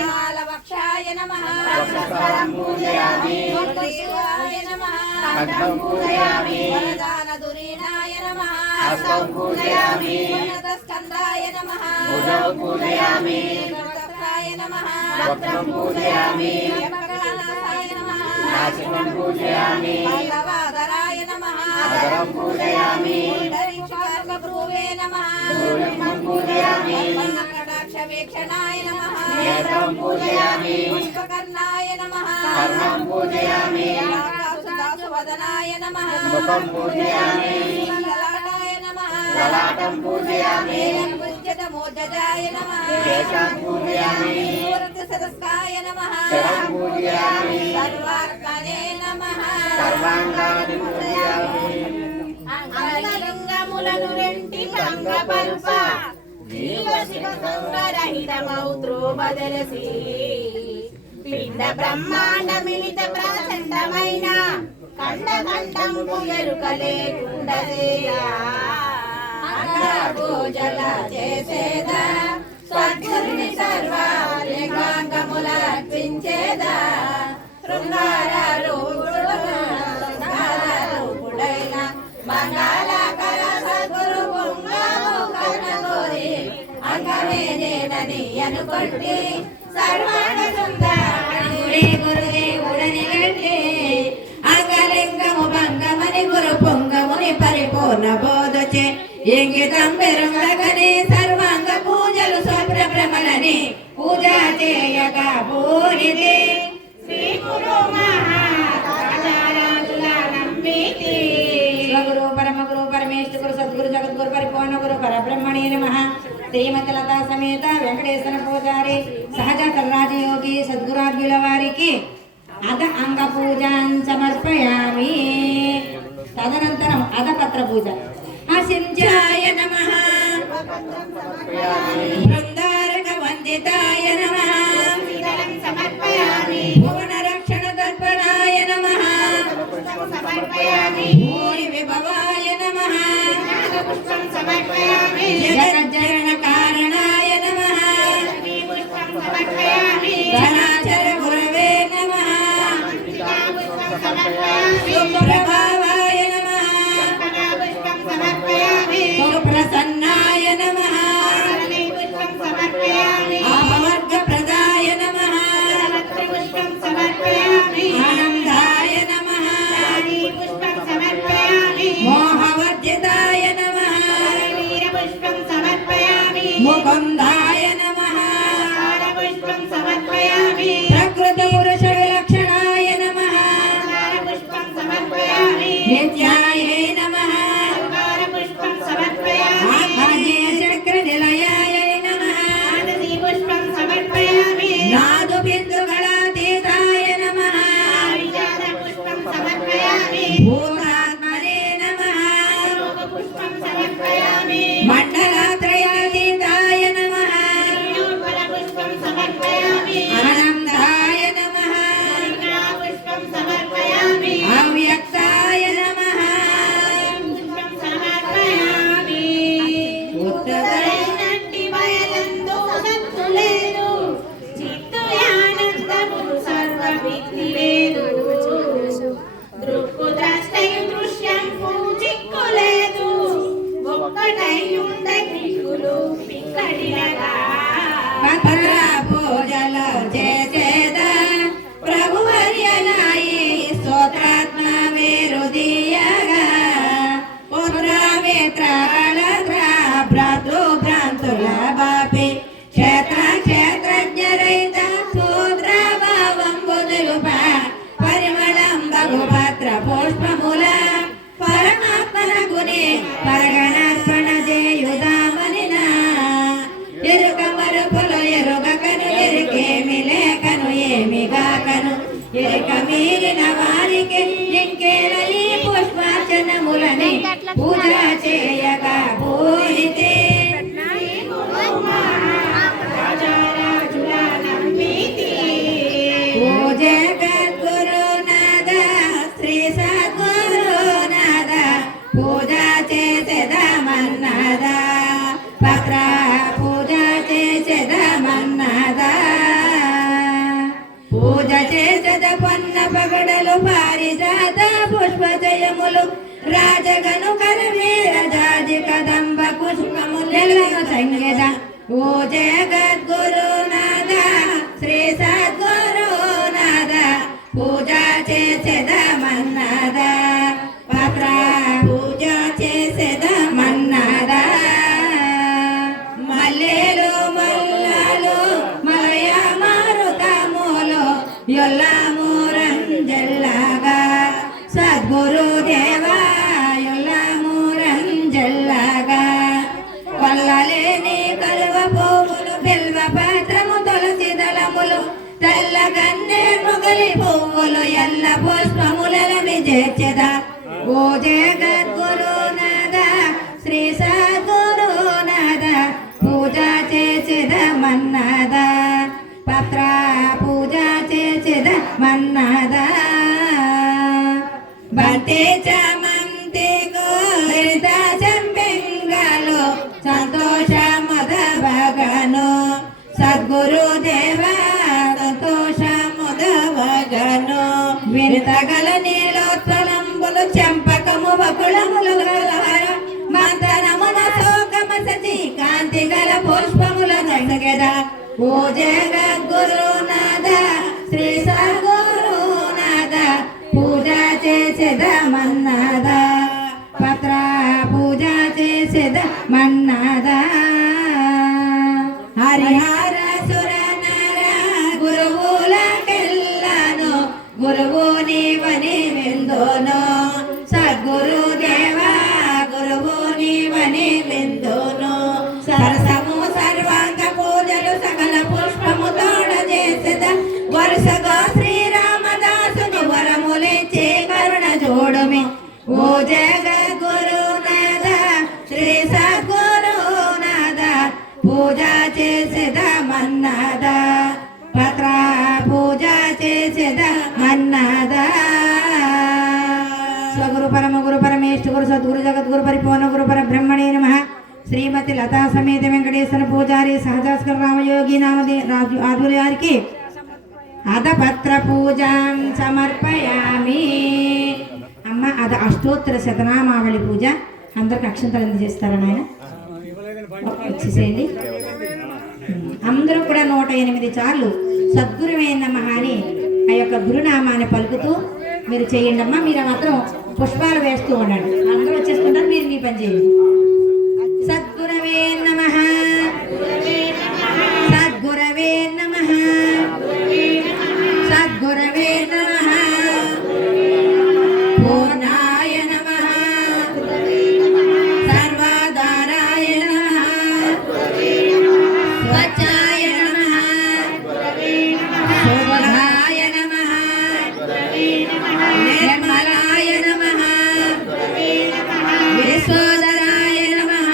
కాలవక్షాయ నమః స్వర్గశివాయ నమః వరదాన దురీనాయ నమః ఉన్నతస్కందాయ నమః వక్త్రాయ నమః యమకళానాథాయ నమః పల్లవాధరాయ నమః పుండరీకార్కభ్రువే నమః కటాక్షవీక్షణాయ నమః పుష్పకర్ణాయ నమః వదనాయ నమః లలాటాయ నమః మోజజాయ నమః సదస్కాయ నమః సర్వాత్మనే నమః అంగలింగములను రెంటి భంగపరుప జీవ శివ సంగరహితమౌత్రో బదలసి పిండ బ్రహ్మాండ మిలిత ప్రచండమైన కండ కంఠంపు ఎరుకలేకుండదేయా పూజల చేసేదా స్వర్గుని సర్వాలింగాంగములర్పించేదా శృంగారూపుడైన మంగళకర సద్గురు పొంగము కనగోరి అంగమే నేనని అనుకొట్టి సర్వాణ సుందరి గురుదేవుడని గట్టి అంగలింగము భంగమని గురు పొంగముని పరిపూర్ణ బోధచే ఇంగితం పెరుగని సర్వాంగ పూజలు స్వప్రభ్రమలని పూజ చేయక పూరిది శ్రీ గురు మహారాజుల నమ్మితి స్వగురు పరమ గురు పరమేశ్వర గురు సద్గురు జగద్గురు పరిపూర్ణ గురు పరబ్రహ్మణే నమః. శ్రీమతి లతా సమేత వెంకటేశ్వర పూజారి సహజ తల్రాజయోగి సద్గురార్యుల వారికి అద అంగ పూజాం సమర్పయామి. తదనంతరం అదపత్ర పూజ. అసించాయ నమః బృందారక వందితాయ నమః సమర్పయామి భువన రక్షణ దర్పణాయ నమః సమర్పయామి భూరి విభవాయ నమః పుష్పం సమర్పయామి జగజ్జనన కారణాయ నమః పుష్పం సమర్పయామి ధనాచర గురవే నమః పుష్పం సమర్పయామి సుప్రభావాయ నమః పుష్పం సమర్పయామి సుప్రసన్నాయ నమః పుష్పం సమర్పయామి ఆపవర్గ ప్రదాయ నమః పుష్పం సమర్పయామి ఆనందాయ నమః పుష్పం సమర్పయామి మోహవర్జితాయ నమః పుష్పం సమర్పయామి ముకుందాయ నమః పుష్పం సమర్పయామి పూజ చేసద పొన్న పగడలు పారిజాత పుష్పజయములు రాజగను కరవీర జాజి కదంబ పుష్పములను సంగీత ఓ జగద్గురునాథ శ్రీ సద్గురునాథ పూజ చేసేద మన్నాద పత్ర పూజ చేసేద మన్నాద మల్లెలు మల్లాలు మలయ మారుతములు ఎల్లమూరంజల్లాగా సద్గురుదేవా ఎల్లమూరంజల్లాగా కొల్లలేని కలువ పువ్వులు బిల్వ పత్రము తులసి దళములు తెల్ల గన్నేరు మొగలి పువ్వులు ఎల్ల పుష్పములని చేర్చెదా ఓ జగద్గురునాథ శ్రీ సద్గురునాథ పూజ చేసేద మన్నాద పత్ర పూజ చేసేద మన్నాద బంతి చమంతి గోరిత చంపెంగలు సంతోష మద భగను సద్గురుదేవ సంతోష మద భగను వినతగల నీలోత్పలంబులు చెంపకము బకుళములు గలవరం మంతనమున శోకమ సచి కాంతి గల పుష్పముల జగద ఓ జగద్గురునాథ శ్రీ సద్గురునాథ పూజ చేసేద మన్నాద పత్ర పూజ చేసేద మన్నాద హరిహర సుర నర గురువులకెల్లాను గురువు నీవని విందును సద్గురుదేవ గురువు నీవని విందును సరసము సర్వాంగ పూజలు సకల పుష్పము తోడ చేసేద వరుసగా శ్రీరామదాసుని వరములిచ్చే కరుణ జోడుమి ఓ జగద్గురునాథ శ్రీ సద్గురునాథ పూజ చేసేద మన్నాద పత్ర పూజ చేసేద మన్నాద స్వగురు పరమ గురు పరమేశ్వర గురు సద్గురు జగద్గురు పరిపూర్ణ గురు పరబ్రహ్మణే నమః శ్రీమతి లతా సమేత వెంకటేశ్వర పూజారి సహజాస్కర రామయోగి నామదే రాజు ఆధ్వర్యానికి అధపత్ర పూజాం సమర్పయామి. అమ్మ అది అష్టోత్తర శతనామావళి పూజ అందరికి అక్షంతలు అందజేస్తారా నాయన వచ్చేసేయండి. అందరూ కూడా 108 సార్లు సద్గురువే నమః అని ఆ యొక్క గురునామాన్ని పలుకుతూ మీరు చేయండి అమ్మా. మీరు మాత్రం పుష్పాలు వేస్తూ ఉండండి. అందరూ వచ్చేస్తుంటారు, మీరు మీ పని చేయండి. సద్గురవే నమః సద్గురవే నమః సద్గురవే నమః పూర్ణాయ నమః సర్వదారాయ నమః స్వచ్ఛాయ నమః శుభాయ నమః నిర్మలాయ నమః విశ్వోదరాయ నమః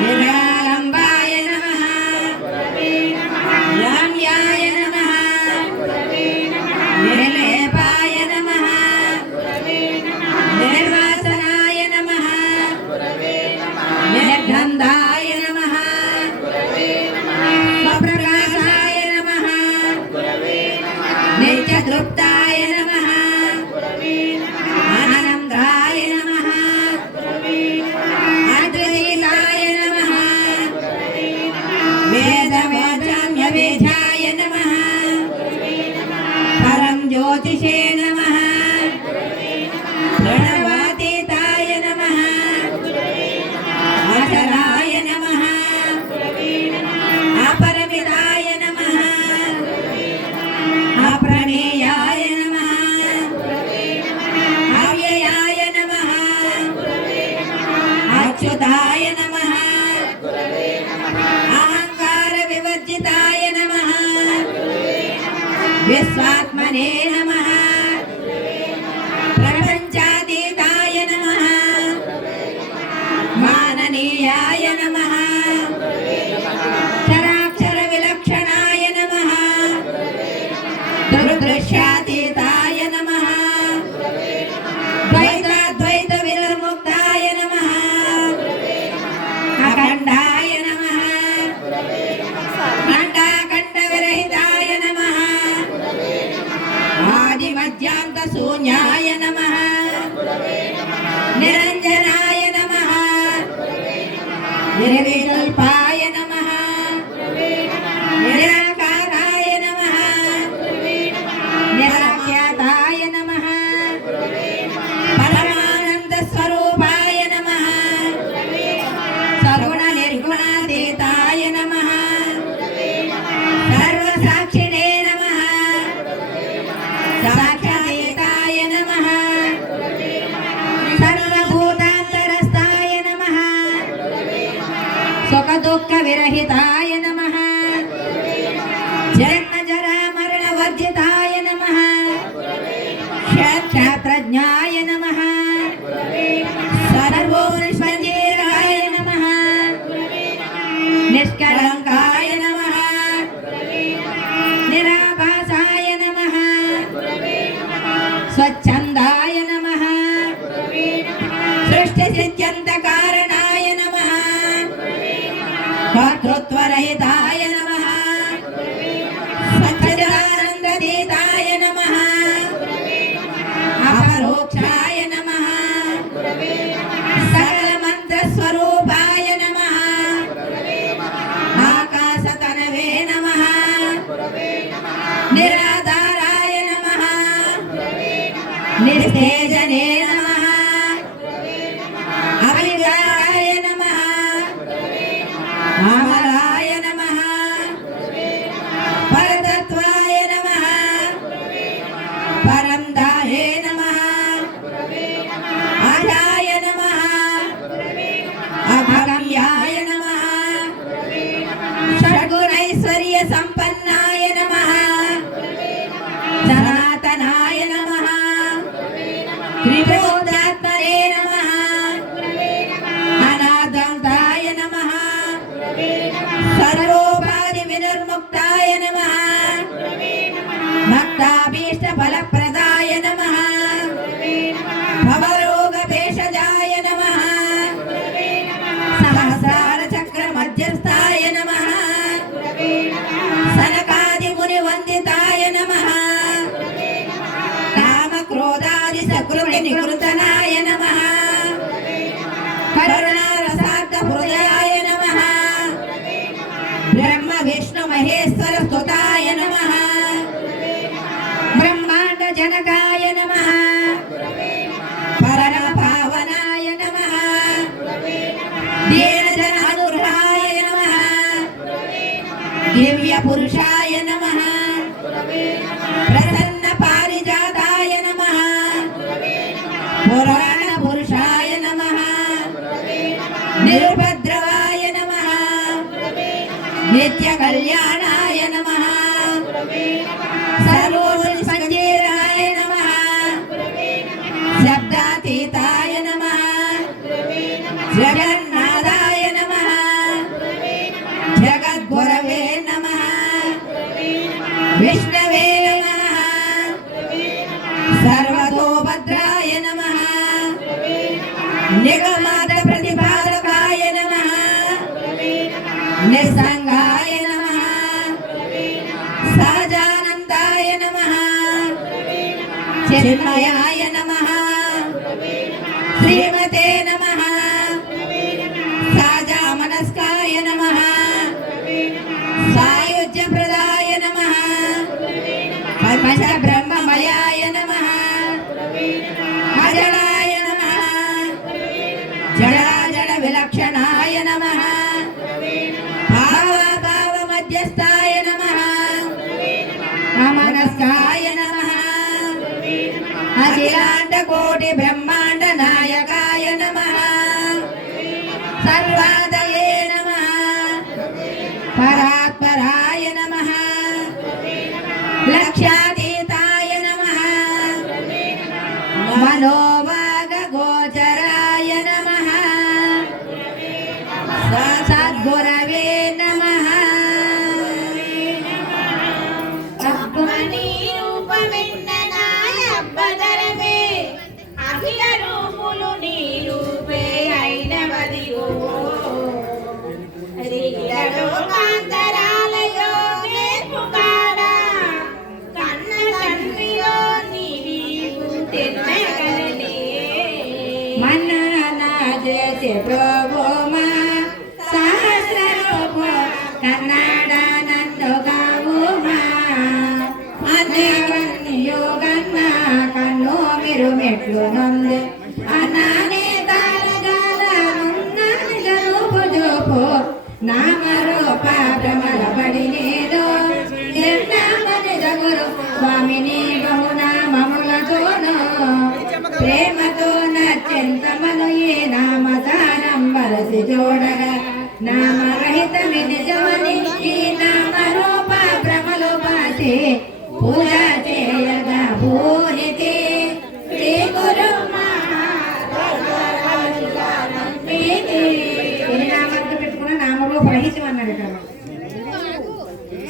నిరాళంబాయ నమః రమ్యాయ నమః నిర్లేపాయ నమః నిర్వాసనాయ నమః నిర్గంధాయ నమః స్వప్రకాశాయ నమః నిత్యతృప్తాయ నమః ఆనందాయ నమః అద్వైతాయ నమః వేదవేద్యామ్య వేద్యాయ నమః పరం జ్యోతిషే నమః ప్రణవాతీతాయ నమః అచలాయ నమః అపరిమితాయ నమః అప్రణేయాయ నమః అవ్యయాయ నమః అచ్యుతాయ నమః అహంకార వివర్జితాయ నమః విశ్వాత్మనే నమః ప్రపంచాతీతాయ నమః మాననీయాయ నమః చరాక్షర విలక్షణాయ నమః దుర్దృశ్యాతీతాయ నమః ద్వైతాద్వైత వినిర్ముక్తాయ నమః అఖండాయ నమః ఖండాఖండ విరహితాయ నమః సర్వసాక్షిణే నమః సాక్షాతీతాయ నమః సర్వభూతాంతరస్థాయ నమః సుఖ దుఃఖ విరహితాయ నమః జన్మ జరా మరణ వర్జితాయ నమః క్షేత్రజ్ఞాయ నమః సర్వోనిష్పంజీరాయ నమః నిష్కళంకాయ నమః నిరాభాసాయ నమః స్వచ్ఛందాయ నమః సృష్టి సిద్ధ్యంత కారణాయ నమః కర్తృత్వరహితాయ నమః సచ్చిదానందతీతాయ నమః అపరోక్షాయ నమః సకల మంత్ర స్వరూపాయ నమః ఆకాశతనవే నమః నిరాధారాయ నమః నిర్తేజనే నమః అవికారాయ నమః అమరాయ నమః పరతత్వాయ నమః పరంధాయే నమః అజాయ నమః అభగమ్యాయ నమః షడ్గుణైశ్వర్య సంపన్నాయ నమః సనాతనాయ నమః త్రిభువనాత్మనే నమః అనాదంతాయ నమః సర్వోపాధి వినిర్ముక్తాయ నమః భక్తాభీష్ట ఫలప్రదాయ నమః భవరోగ భేషజాయ నమః సహస్రార చక్ర మధ్యస్థాయ నమః సనకాది ముని వందితాయ నమః కామ క్రోధాది సకృతి నికృతనాయ నమః కరుణారసార్థ హృదయాయ నమః బ్రహ్మ విష్ణు మహేశ్వర స్తుతాయ నమః బ్రహ్మాండ జనకాయ నమః పరమ పావనాయ నమః దీన జన అనుగ్రహాయ నమః దివ్య పురుషాయ నమః ప్రసన్న పారిజాతాయ నమః పురాణ పురుషాయ నమః నిరుపద్రవాయ నమః నిత్య కళ్యాణాయ నమః సర్వోపనిషంజీరాయ నమః శబ్దాతీతాయ నమః జగన్నాథాయ నమః జగద్గురవే నమః విష్ణవే నమః సర్వతోభద్రాయ నమః నిగమాత ప్రతిపాదకాయ నమః నిస్సంగాయ నమః సహజానందాయ నమః చిన్మయాయ నమః శ్రీమతే నమః సాజామనస్కాయ నమః సాయుజ్యప్రదాయ నమః పంచబ్రహ్మమయాయ నమః అజడాయ నమః జడాజడ విలక్షణాయ నమః భావాభావ మధ్యస్థాయ నమః అమనస్కాయ నమః అఖిలాండ కోటి బ్రహ్మాండ నాయకాయ నమః సర్వాదయే నమః పరాత్పరాయ నమః లక్ష్యాతీతాయ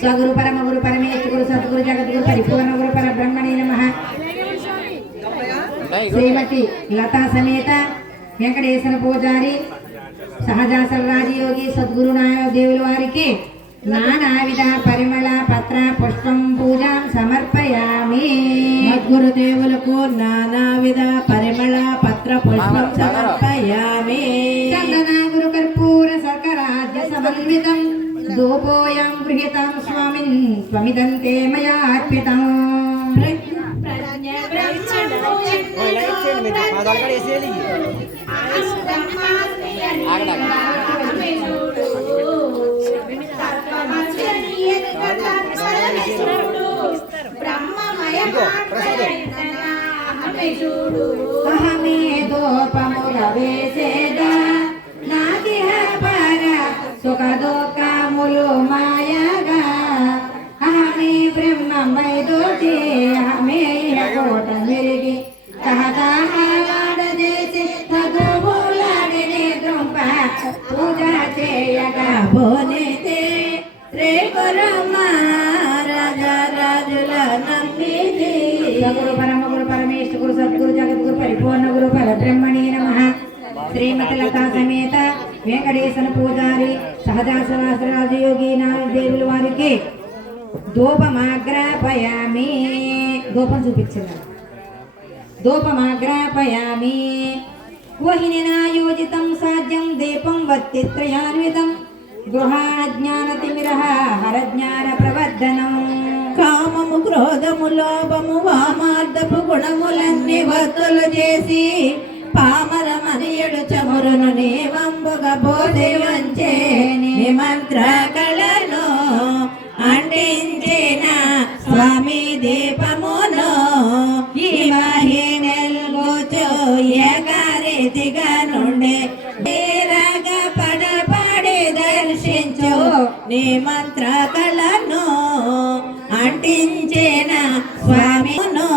స్వగురు పరమ గురు పరమేశ్వరు సద్గురు జగద్గురు పరిపూర్ణ గురు పరబ్రహ్మణే నమః. శ్రీమతి లతా సమేత వెంకటేశ్వర పూజారి సహజాసల రాజయోగి సద్గురు దేవుల వారికి నానావిధ పరిమళ పత్ర పుష్పం పూజాం సమర్పయామి. గురుదేవులకు నానావిధ పరిమళ పత్ర పుష్పం సమర్పయామి. చందన గురు కర్పూర సకరాజ్య సమన్వితం ధూపోయం గృహీతం స్వామిన్ స్వమిదంతే మయా అర్పితం. అహమే దోపముల వేసేదా నాదిహ పర సుఖ దుఃఖములు మాయగా అహమే బ్రహ్మమై దోచి అహమే కోట మెరిగి సహదాడదేసి తగులాడిని ద్రుంప పూజ చేయగా బోనితే శ్రీ గురు మహారాజ రాజుల నమ్మిది. గురు పరమ గురు పరమేశ్వరు సద్గురు జగద్గురు పరిపూర్ణ గురు పరబ్రహ్మణే నమః. శ్రీమతి లతా సమేత వెంకటేశ్వర పూజారి సహజాసల రాజయోగి దేవుల వారికి ధూపమాగ్రాపయామి. ధూపం చూపించారు. ధూపమాగ్రాపయామి. వహినినాయోజితం సాధ్యం దీపం వత్తిత్రయాన్వితం గృహాణ జ్ఞానతిమిరః హరజ్ఞాన ప్రవర్ధనం. కామము క్రోధము లోభము వామార్ధపు గుణములన్నీ వత్తులు చేసి పామరమనియుడు చమురును నీవంబుగా బోధి వంచే నిమంత్ర కళను అంటించిన స్వామి దీపమును ఈ మహినెల్గోచో ఏకారీతిగా నుండి తీరగ పడపడి దర్శించు నీ మంత్ర కళను అంటించిన స్వామిను.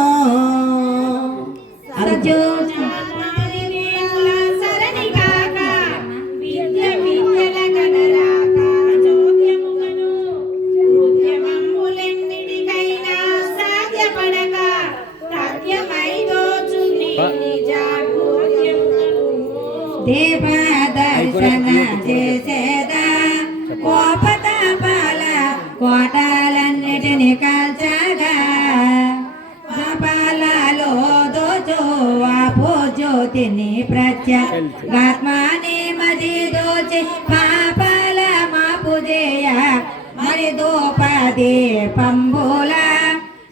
దీప దర్శన చేసేదా కోపతాపాల కోటాలన్నిటిని కాల్చగా పాలలో దోచో ఆపో జ్యోతిని ప్రత్యేగాత్మాని మది దోచి పాపాల మాపు చేయ మరి దోపది పంబుల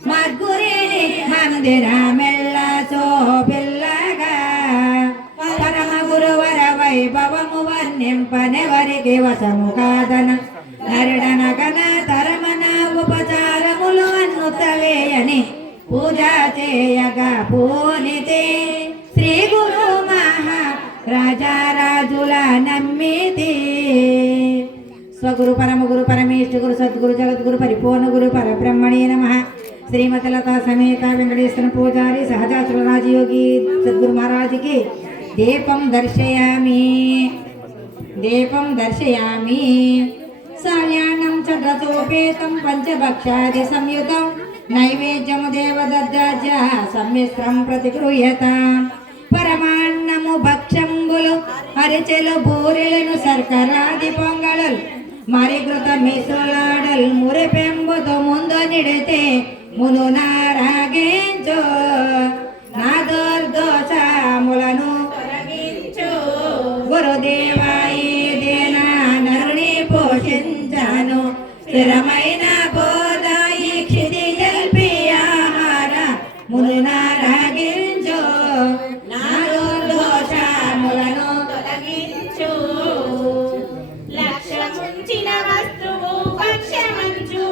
మద్గురిని మందిర మెల్ల శోభిల్లగా పరమ గురువర వైభవము వర్ణింపనెవరికి వశము కాదన నరుడనగన తరమన ఉపచారములు అన్నుతవేయని పూజ చేయగా పూనితే శ్రీ గురు మహా రాజారాజుల నమ్మితి. స్వగురు పరమ గురు పరమేశ్వరు సద్గురు జగద్గురు పరిపూర్ణ గురు పరబ్రహ్మణే నమః. శ్రీమతి లతా సమేత వెంకటేశ్వర పూజారి సహజాసుల రాజయోగి సద్గురు మహారాజుకి దీపం దర్శయామి. దీపం దర్శయామి. సాయాణం చంద్రతోపేతం పంచభక్షాది సంయుతం నైవేద్యము దేవదద్రాజ్య సమ్మిశ్రం ప్రతిగృహ్యత. పరమాన్నము భక్షంబులు అరిచెలు బూరెలను శర్కరాది పొంగళలు మరికృత మిసులాడల్ మురిపెంబుతో ముందు నిడితే మును నారాగించు నా దుర్దోషములను గురుదేవాయి దేనా నరుని పోషించాను స్థిరమైన బోధాయి క్షితి జల్పి ఆహార మును నారాగించు నా దుర్దోషములను తొలగించు. లక్ష్యముంచిన వస్తువు పక్షమంచు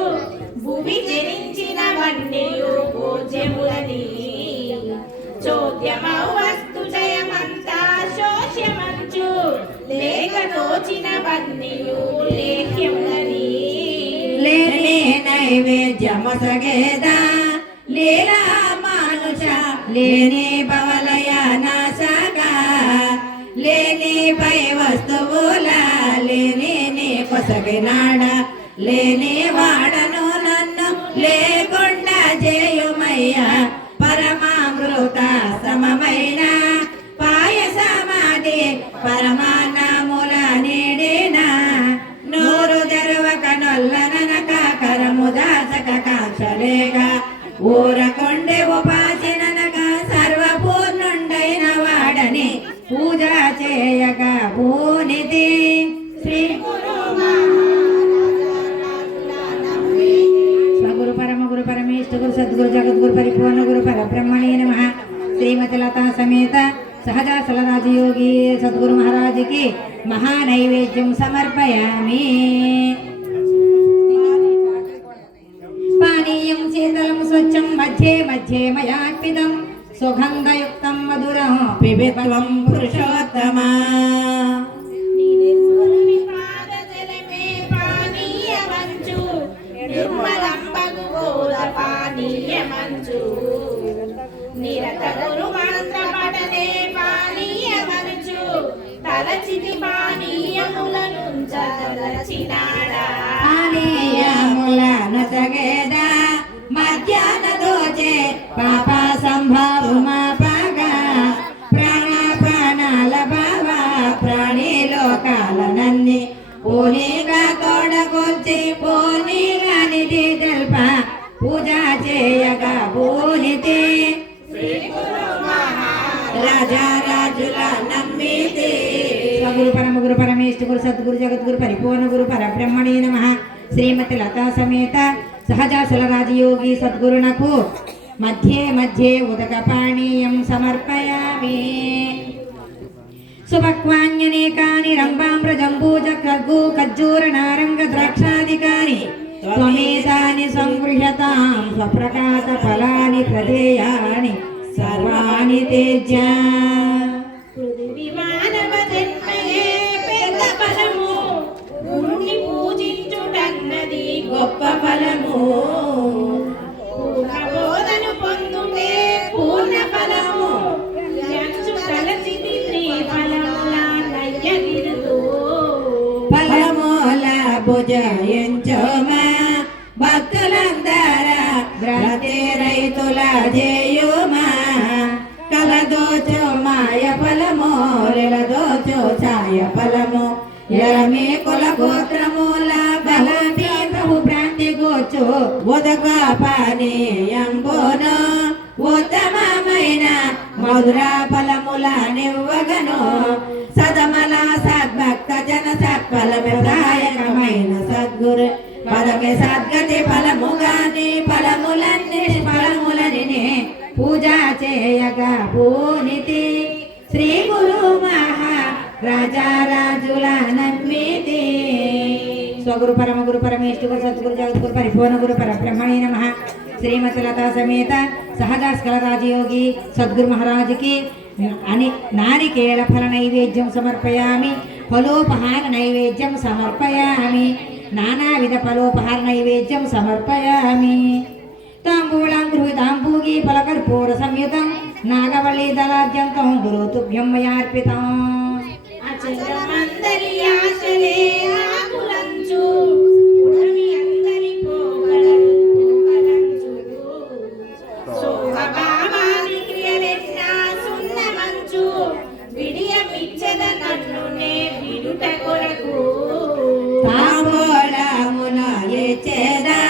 భూమి జరించిన వన్యు భోజ్యములని చోద్యమౌ వస్తు జయమంతా శోష్యమంచు లేక తోచిన వన్యు లేఖ్యములని లేని నైవేద్యము సగేదా లీలా మానుష లేని బవలయ నాశగా లేని పై వస్తువుల లేని నీ కొసగినాడ లేని వాడను నన్ను లేకుండా చేయుమయ్యా పరమామృత సమమైన పాయసమాది పరమాన్నముల నీడిన నూరు తెరువక నొల్లననక కరము దాచక కాంక్షలేక ఊరకొండే ఉపాసననక సర్వపూర్ణుండైన వాడని పూజ చేయగా పూనిది శ్రీ స్వగురు పరమ గురు పరమేశ్వర గురు సద్గురు జగద్గురు పరిపూర్ణ గురు పరబ్రహ్మణే నమః శ్రీమతి లతా సమేత సహజాసల రాజయోగి సద్గురు మహారాజుకి మహానైవేద్యం సమర్పయామి. పానీయం శీతలం స్వచ్ఛం మధ్యే మధ్యే మయార్పితం సుగంధయుక్తం మధురం పిబిత్వం పురుషోత్తమా. పాదజలమే పానీయమంచు నిర్మలంబగు గోద పానీయమంచు నిరత గురు మంత్ర పఠనే పానీయమంచు తలచితి పానీయములనుంచదలచినాడా పానీయములను తగేద మధ్యాహ్న దోచే పాప సంభవమా పగా ప్రాణ ప్రాణాల భావ ప్రాణి లోకాలనన్ని పూనిగా తోడకొల్చి పూనిగా నిధి తెల్ప పూజ చేయగా పూనితి రాజారాజుల నమ్మితి. స్వగురు పరమ గురు పరమేశ్వర గురు సద్గురు జగద్గురు పరిపూర్ణ గురు పరబ్రహ్మణే నమః శ్రీమతి లతా సమేత సహజాసల రాజయోగి సద్గురునకు మధ్యే మధ్యే ఉదక పానీయం సమర్పయామి. సుభక్వాన్యనేకాని రంభామ్రజంబూజ ఖర్గు ఖజ్జూర నారంగ ద్రాక్షాదికాని త్వమేతాని సంగృహ్యతాం స్వప్రకాశ ఫలాని ప్రదేయాని సర్వాణి తేజ్య. పృథివీ మానవ జన్మయే పెద్ద ఫలము గురుని పూజించుటన్నది గొప్ప ఫలము పూర్ణ బోధను పొందుటే పూర్ణ ఫలము ఎంచు తలచితి త్రీ ఫలముల నయ్యగిరుతూ ఫలమూల భుజయించుమా భక్తులందర బ్రతి రైతుల చేయుమా కలదోచు మాయ ఫలము లెలదోచు ఛాయ ఫలము ఎలమి కుల గోత్రముల బలమి ప్రభు భ్రాంతి గోచు ఉదక పానీయంబోను ఉత్తమమైన మధుర ఫలముల నివ్వగను సదమల సద్భక్త జన సత్ఫలదాయకమైన సద్గురు పదమే సద్గతి ఫలముగాని ఫలములన్నీ ఫలములని పూజ చేయగా పూనితి. శ్రీ గురు మహా రాజారాజుల నమ్మితి. స్వగురు పరమ గురు పరమేశ్వర గురు సద్గురు జగద్గురు పరిపూర్ణ గురు పరబ్రహ్మణే నమః శ్రీమతి లతా సమేత సహజాస్కల రాజయోగి సద్గురు మహారాజుకి నారికేళ ఫల నైవేద్యం సమర్పయామి. ఫలోపహార నైవేద్యం సమర్పయామి. నానావిధ ఫలోపహార నైవేద్యం సమర్పయామి. తాంబూలాం గృహీతాంబూగి ఫలకర్పూర సంయుతం నాగవల్లి దళాద్యంతం గురు తుభ్యం మయార్పితం. అచలమందరి ఆశలే ఆకులంచు ఉడమి అందరి పోగలంచు సోమభావాది క్రియలెన్నా సున్నమంచు విడియమిచ్చద నన్నునే విడుట కొరకు తాంబూలమున ఇచ్చేదా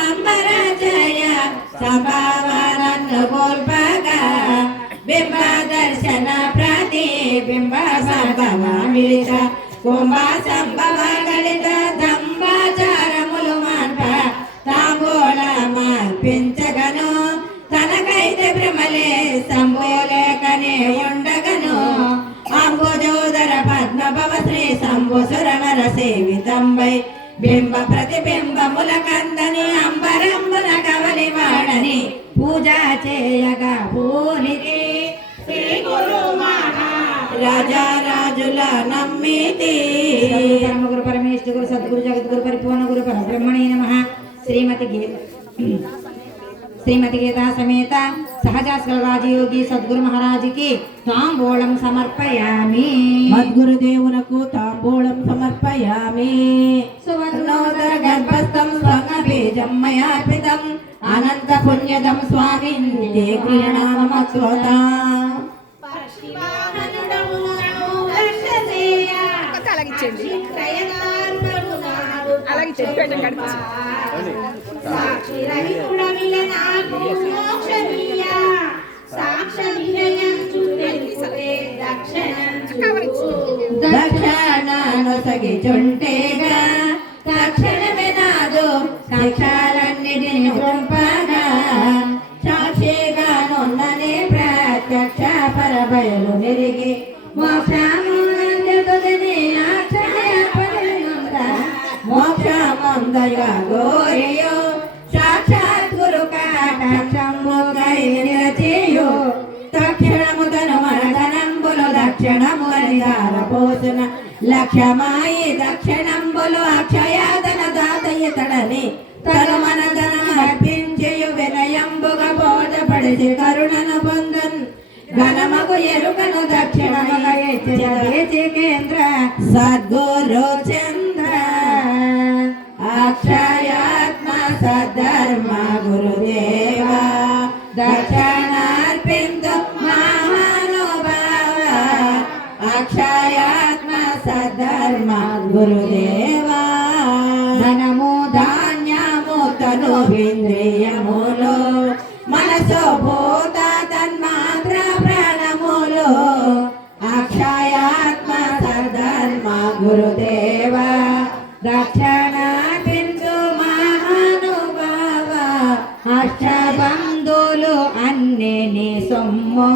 అంబర జయ సంభావనను గోల్పగా బింబ దర్శన ప్రతిబింబ సంభవ మిలిత కుంభ సంభవ గణిత దంబాచారములు మాన్ప తాంబూలమర్పించగను తనకైతే భ్రమలే సంబోలేకనే ఉండగను. అంబుజోదర పద్మభవ శ్రీ శంభుసురవర సేవితంబై బింబ ప్రతిబింబముల కందని అంబరమున కవలి వాడని పూజ చేయగా పూనితి. శ్రీ గురు మహా రాజారాజుల నమ్మితి. పరమ గురు పరమేశ్వర గురు సద్గురు జగద్గురు పరిపూర్ణ గురు పరబ్రహ్మణే నమః శ్రీమతి శ్రీమతి గీతా సమేత సహజాస్కల రాజయోగి సద్గురు మహారాజుకి తాంబూలం సమర్పయామి. మద్గురుదేవునకు తాంబూలం సమర్పయామి. సువర్ణోదర గర్భస్థం స్వర్ణ బీజం మయార్పితం అనంత పుణ్యదం స్వామి క్రియణామశ్రోత. దక్షిణానుసగిచుంటేగా తక్షణమే నాదు సాక్షాలన్నిటిని పంపగా సాక్షిగానున్ననే ప్రత్యక్ష పరబయలు మెరిగి మోక్షముందగా గోరియో సాక్షాత్ గురు కాటక్షముగైరచేయో తక్షణము తను మరదనంబులు దక్షిణము అనిదార పోసిన లక్ష్యమాయి దక్షిణంబులు అక్షయాదన దాతయ్యతడని తను మనదనం అర్పించేయు వినయంబుగా బోధపడిసి కరుణను పొందన్ ఘనమగు ఎరుకను దక్షిణముగా కేంద్ర సద్గురు చంద్ర అక్షయాత్మ సద్ధర్మ గురుదేవ దక్షిణార్పిందు మహానుభావ అక్షయాత్మ సద్ధర్మ గురుదేవ. ధనము ధాన్యము తను ఇంద్రియములు మనసు భూత తన్మాత్ర ప్రాణములు అక్షయాత్మ సద్ధర్మ గురుదేవ దక్షిణార్పిందు మహానుభావ అష్టబంధులు అన్ని నీ సొమ్ము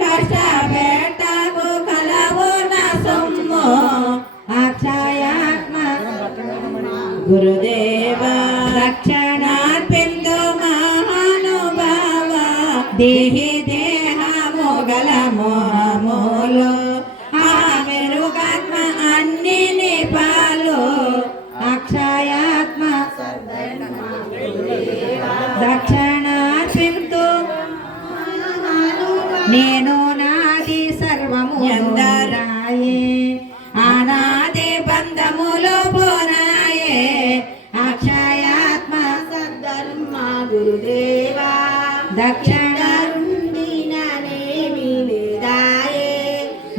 కష్టపెట్టకు కలవు నా సొమ్ము అక్షయాత్మ గురుదేవ దక్షిణార్పిందు మహానుభావ దేహి దేహము గల మోహములు ఆ మెరుగాత్మ అన్ని నిపాలు అక్షయాత్మ దక్షిణార్పిందు నేను నాది సర్వము ఎందరాయే అనాది బంధములు పోనాయే అక్షయాత్మ సద్ధర్మ గురుదేవ దక్షిణారుండిననేమి లేదాయే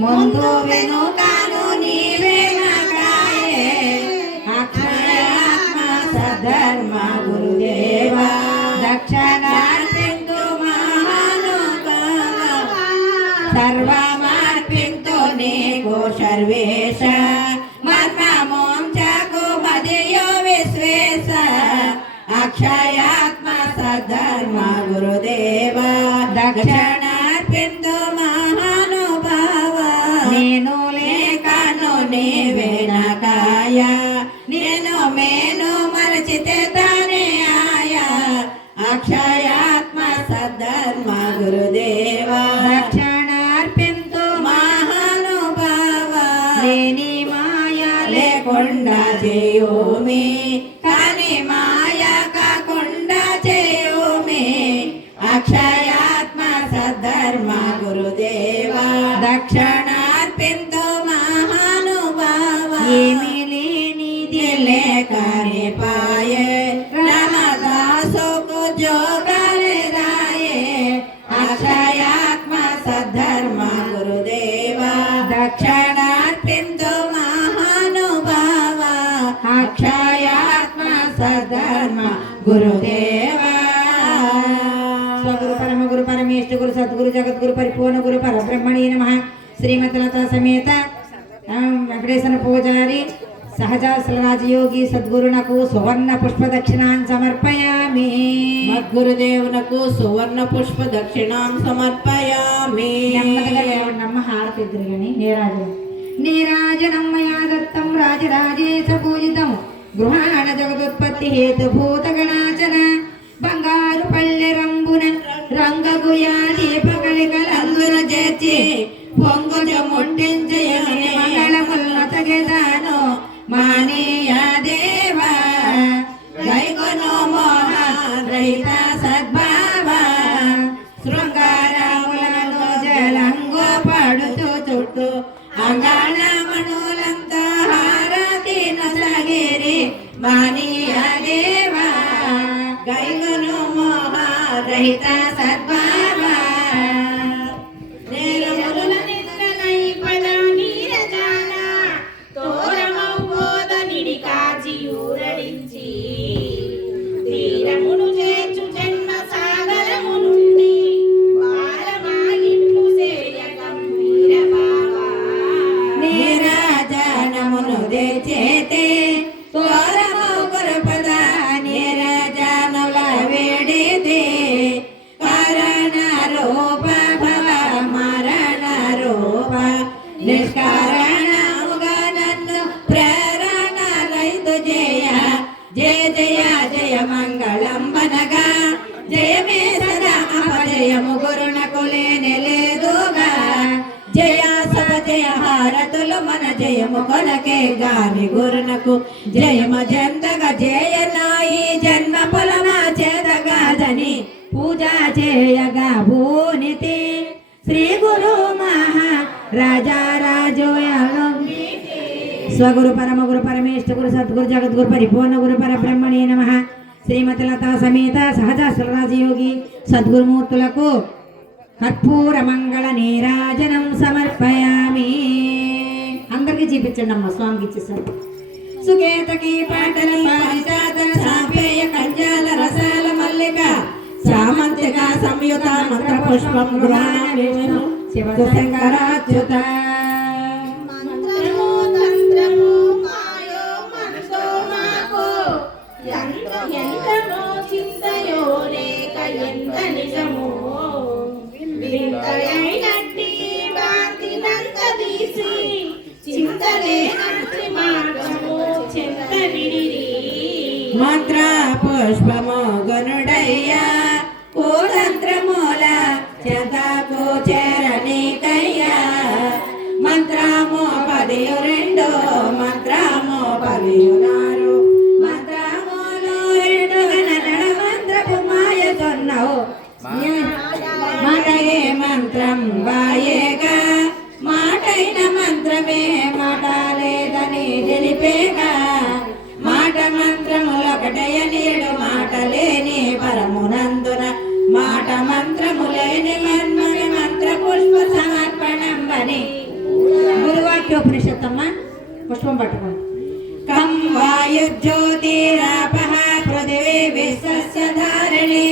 ముందు వెనుకను నీవే నాకాయే అక్షయాత్మ సద్ధర్మ గురుదేవ దక్షిణార్పిందు మహానుభావ సర్వమార్పింతు నీకు సర్వేశ మర్మమోంచకు మదియో విశ్వేశ అక్షయాత్మ సద్ధర్మ గురుదేవ దక్షిణార్పిందు మహానుభావ నేను లేకను నీవే నాకాయ నేను మేను మరచితే తానే ఆయా అక్షయాత్మ సద్ధర్మ గురుదేవ దక్షిణార్పిందు మహానుభావ లేని మాయ లేకుండా చేయుమి కాని మాయ కాకుండా చేయుమి అక్షయాత్మ సద్ధర్మ గురుదేవ దక్షిణార్పిందు మహానుభావ ఏమి లేనిది లేకనే పాయే రామదాసుకు జోగలే రాయే అక్షయాత్మ సద్ధర్మ గురుదేవ దక్షిణార్పిందు మహానుభావ అక్షయాత్మ సద్ధర్మ గురుదేవ. స్వగురు పరమ గురు పరమేశ్వర గురు సద్గురు జగద్గురు పరిపూర్ణ గురు పరబ్రహ్మణే నమః. శ్రీమతి లతా సమేత వెంకటేశ్వర పూజారి సహజాసల రాజయోగి సద్గురునకు సువర్ణ పుష్ప దక్షిణాం సమర్పయామి. మద్గురుదేవునకు సువర్ణ పుష్ప దక్షిణాం సమర్పయామి. నెమ్మదిగా లేవండమ్మ హారతిద్దురు కానీ నీరాజనమ్మయా దత్తం రాజరాజేశ పూజితం గృహాణ జగదుత్పత్తి హేతుభూత గణాచన బంగారు పల్లె రంగున రంగగుయా దీపకలికలందున చేర్చి పొంగుజ ముట్టించయని మంగళములను తగెదాను మానీయ దేవ గైకొను మోహ రహిత సద్భా రహిత సద్భావ నేలముల నిద్రలై పద నీరజాన తోరమౌ బోధ నిడి కాచియూరడించి తీరమును చేర్చు జన్మ సాగరము నుండి వారమాయింపు సేయకం వీరబావా నీరాజనమును తెచేతే తోరమౌ గురుపద నీరాజనముల వేడితే కారణ రూప భవ మరణ రూప నిష్కారణముగా నన్ను ప్రేరణ రైతు జయ జయ జయ జయ మంగళం వనగా జయమే సదా అపజయము గురునకు లేని లేదుగా జయ సవ జయ హారతులు మన జయము కొనకే గాని గురునకు జయమ జంతగా జయనాయి జన్మ ఫలమ చేదగాదని పూజా చేయగా భూనితి శ్రీ గురు మహా రాజా రాజోయాలు స్వగురు పరమ గురు పరమేశ్వర గురు సద్గురు జగద్గురు పరిపూర్ణ గురు పరబ్రహ్మణే నమః శ్రీమతి లతా సమేత సహజాశ్వరాజయోగి సద్గురుమూర్తులకు కర్పూర మంగళ నీరాజనం సమర్పయామి. అందరికీ చూపించండి అమ్మ, స్వామికి ఇచ్చేసారు. సుకేతకి పాటల పారిజాత సాపేయ కంజాల రసాల మల్లిక సామంతిక సంయుత మంత్ర పుష్పం గురాణ విష్ణు శివ శంకరాచ్యుత మంత్రము తంత్రము మాయో మనసో మాకో యంత్రమో చింతయో లేక ఎంత నిజమో వింతయైనట్టి భాంతినంత తీసి చింతలేనట్టి మార్గము చింతనిడిరి మంత్ర పుష్పము గనుడయ్యా కూలంత్రమూల చెంతకు చేరనీకయ్యా మంత్రము 12 మంత్రము 16 మంత్రములు 2 నడ మంత్రపు మాయ తొన్నవు మాటయే మంత్రం వాయేగా మాటైన మంత్రమే మాట లేదని తెలిపేగా మాట మంత్రములొకటయ నీడు మాట లేని పరమునందున మాట మంత్రములేని మన్మని మంత్ర పుష్ప సమర్పణం అని గురువాక్యోపనిషత్తమ్మ. పుష్పం పట్టుకోండి. కం వాయుజ్యోతిరాపః పృథివీ విశ్వస్య ధారిణి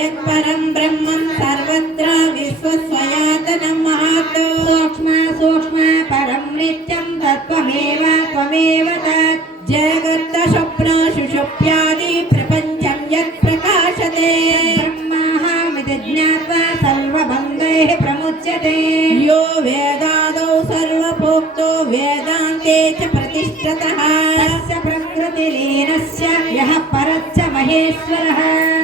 యత్పరం బ్రహ్మం సర్వత్ర విశ్వస్వయాతనం మహాతో సూక్ష్మ సూక్ష్మ పరం నిత్యం తత్వమేవ త్వమేవ తత్ జగత్త స్వప్న సుషుప్యాది ప్రపంచం యత్ ప్రకాశతే బ్రహ్మాహమితి జ్ఞాత్వా సర్వబంధైః ప్రముచ్యతే యో వేదాదౌ సర్వప్రోక్తో వేదాంతే చ ప్రతిష్ఠితః తస్య ప్రకృతిలీనస్య యః పరచ్చ మహేశ్వరः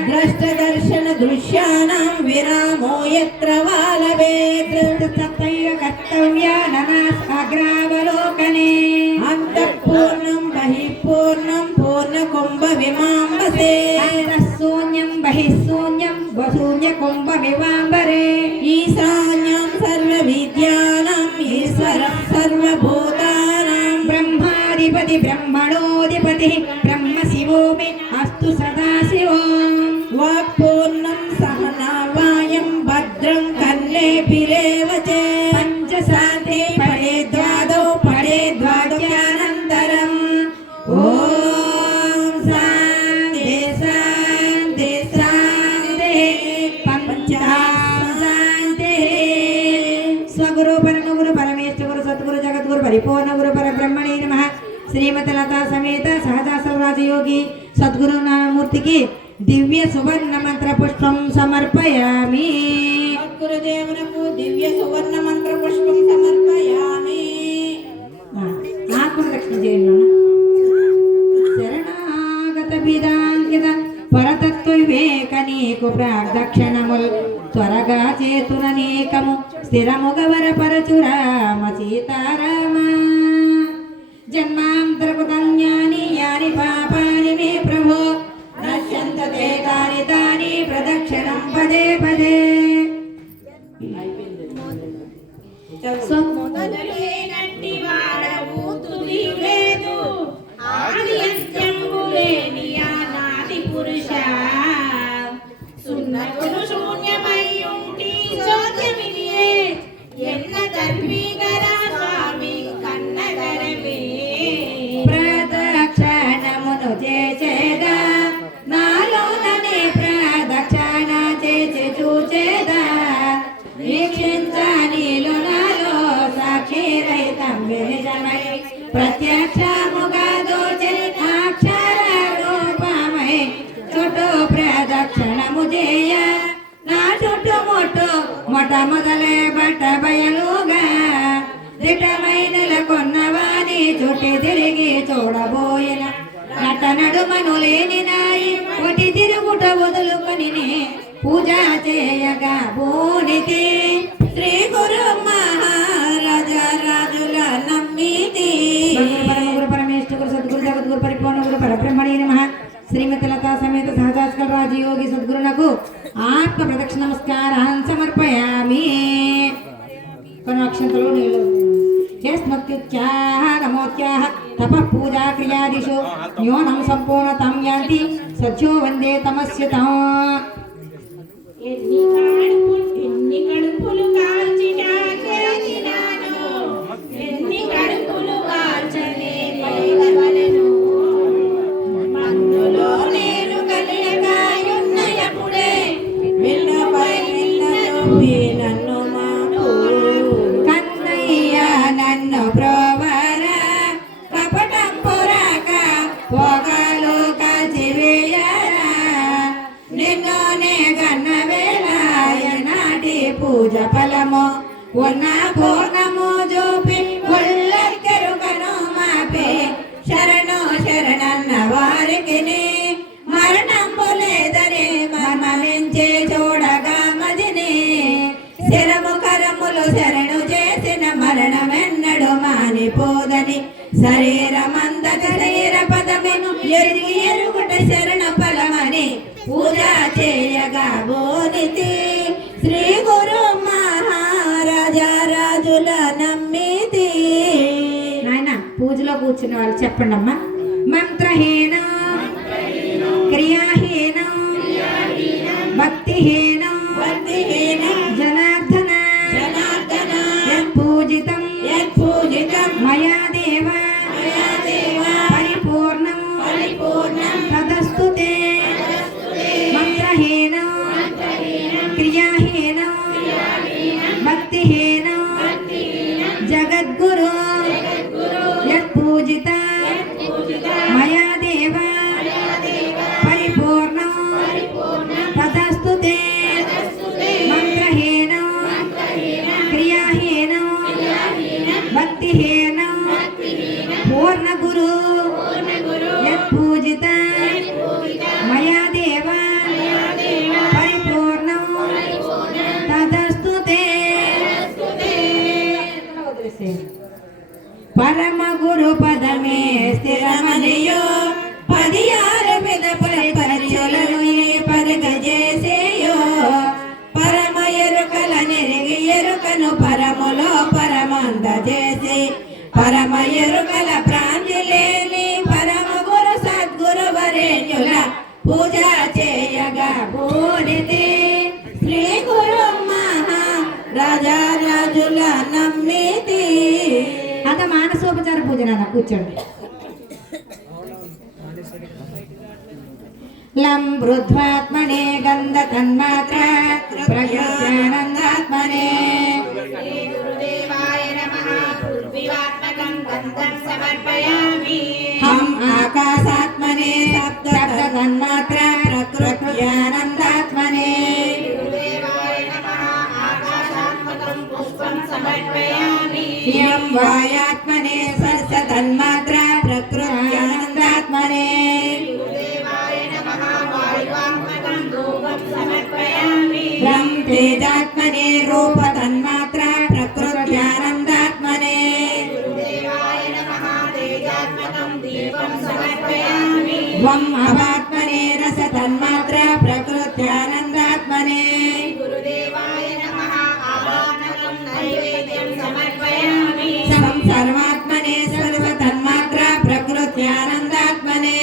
ద్రష్టదర్శన దృశ్యానాం విరామో యత్ర వాలవేత్ తత్రైవ కర్తవ్య ననాసాగ్రావలోకనే అంతఃపూర్ణం బహిఃపూర్ణం పూర్ణకుంభ విమాంబసే అంతఃశూన్యం బహిఃశూన్యం శూన్యకుంభ విమాంబరే ఈశాన్యం సర్వవిద్యానాం ఈశ్వరం సర్వభూతానాం బ్రహ్మాధిపతి బ్రహ్మణోధిపతి బ్రహ్మ శివో మే అస్తు సదాశివం వాక్పూర్ణం సహనావాయం భద్రం కన్నేభిరేవ చ పంచశాంతే పడే ద్వాదౌ పడే ద్వాదశానంతరం ఓం శాంతి శాంతి శాంతి పంచాశాంతి. స్వగురు పరమ గురు పరమేశ్వర గురు సద్గురు జగద్గురు పరిపూర్ణ గురు పరబ్రహ్మణే నమః శ్రీమతి లతా సమేత సహజాశ్వరాజయోగి సద్గురు నామూర్తికి దివ్య సువర్ణ మంత్ర పుష్పం సమర్పయామి. గురుదేవునకు దివ్య సువర్ణ మంత్ర పుష్పం సమర్పయామి. ఆత్మ రక్షణ చేయండి. శరణాగత విదాంకిత పరతత్వ వివేక నీకు ప్రాదక్షిణముల్ త్వరగా చేతుననేకము స్థిరముగవర పరచురామ సీతారామ జన్మాంతరకృతన్యాని యాని పాపాని మే ప్రభో నశ్యంత తే తాని తాని ప్రదక్షిణం పదే పదే. మొదలేనట్టి వాడవు తుది లేదు ఆది అంత్యము లేని ఆనాది పురుష సున్న చేయ నా చుట్టుముట్టు మొట్టమొదలే బట్ట బయలుగా దిటమైన కొన్నవాని చుట్టి తిరిగి చూడబోయిన నట నడుమను లేని నాయి ఒకటి తిరుగుట వదులుకొని పూజ చేయగా బోనితి శ్రీ గురు మహారాజ రాజుల నమ్మితి గురు పరమేశ్వర సద్గురు జగద్గురు పరిపూర్ణ గురు పరబ్రహ్మణే నమః శ్రీమతి లతా సమేత సహజాస్కర రాజయోగి సద్గురునకు ఆత్మ ప్రదక్షిణ నమస్కారాన్ సమర్పయామి. కొన్ని అక్షంతలు నీళ్ళు నమోత్యాహ తప పూజా క్రియాదిషు న్యూనం సంపూర్ణతం యాంతి సత్యో వందే తమస్యతం. ఎన్ని కడుపులు కాల్చిన చేసినాను ఎన్ని కడుపులు కాల్చనే కలగవలెను మందులో నేను కలియగాయున్నయపుడే విన్నపై విన్ననొప్పి నన్ను మాపు కన్నయ్య నన్ను ప్రోవరా కపటం పొరాక పోగాలు కాల్చివేయరా నిన్నునే గన్న వేళ నాటి పూజ ఫలము ఉన్న పూర్ణము చూపి ఒళ్ళెరుకను మాపి శరణు శరణన్న వారికి మరణము లేదని మర్మమించి చూడగా మదిని శరము కరములు శరణు చేసిన మరణమెన్నడు మానిపోదని శరీరమందక శరీర పదమును ఎరిగి ఎరుగుట శరణ ఫలమని పూజ చేయగా బోనితి శ్రీ గురు మహారాజ రాజుల నమ్మితి. నాయన పూజలో కూర్చున్న వాళ్ళు చెప్పండి అమ్మా. మంత్రహీన క్రియాహీన భక్తిహీన జనార్దన యత్పూజితం మయా దేవ పరిపూర్ణం తదస్తు తే. మంత్రహీన క్రియాహీన భక్తిహీన జగద్గురు యత్పూజిత మయా దేవ పరిపూర్ణం తదస్తు తే. మంత్రహీన క్రియాహీన భక్తిహీన పూర్ణగురు యత్పూజిత మయా దేవ పరిపూర్ణం తదస్తు తే. పరమ గురు పదమే స్థిరమనియో 16 విధపై పరిచయులను పరగజేసేయో పరమ ఎరుకల నెరిగి ఎరుకను పరములో పరమందజేసి పరమ ఎరుకల ప్రాంతి లేని పరమ గురు సద్గురు వరేణ్యుల పూజ చేయగా బోనితి శ్రీ గురు మహారాజా రాజుల నమ్మితి. అత మానసోపచార పూజ నాన్న కూర్చోండి. లంబృధ్వాత్మనే గంధ తన్మాత్ర ప్రజ్ఞానందాత్మనే గురుదేవాయ నమః పృథ్వీవాత్మకం గంధం సమర్పయామి. హం ఆకాశాత్మనే శబ్ద తన్మాత్ర ప్రకృత్యానందాత్మనే గురుదేవాయ నమః ఆకాశాత్మకం పుష్పం సమర్పయామి. యం వాయాత్మనే స్పర్శ తన్మాత్ర ప్రకృత్యానందాత్మనే గురుదేవాయ నమః వాయువాత్మకం ధూపం సమర్పయామి. రం తేజాత్మనే రూప తన్మాత్ర ప్రకృత్యానందాత్మనే గురుదేవాయ నమః తేజాత్మకం దీపం సమర్పయామి. వం అవాత్మనే రస తన్మాత్ర ప్రకృత్యానందాత్మనే గురుదేవాయ నమః ఆవాహనకం నైవేద్యం సమర్పయామి. సం సర్వాత్మనే సర్వ తన్మాత్ర ప్రకృత్యానందాత్మనే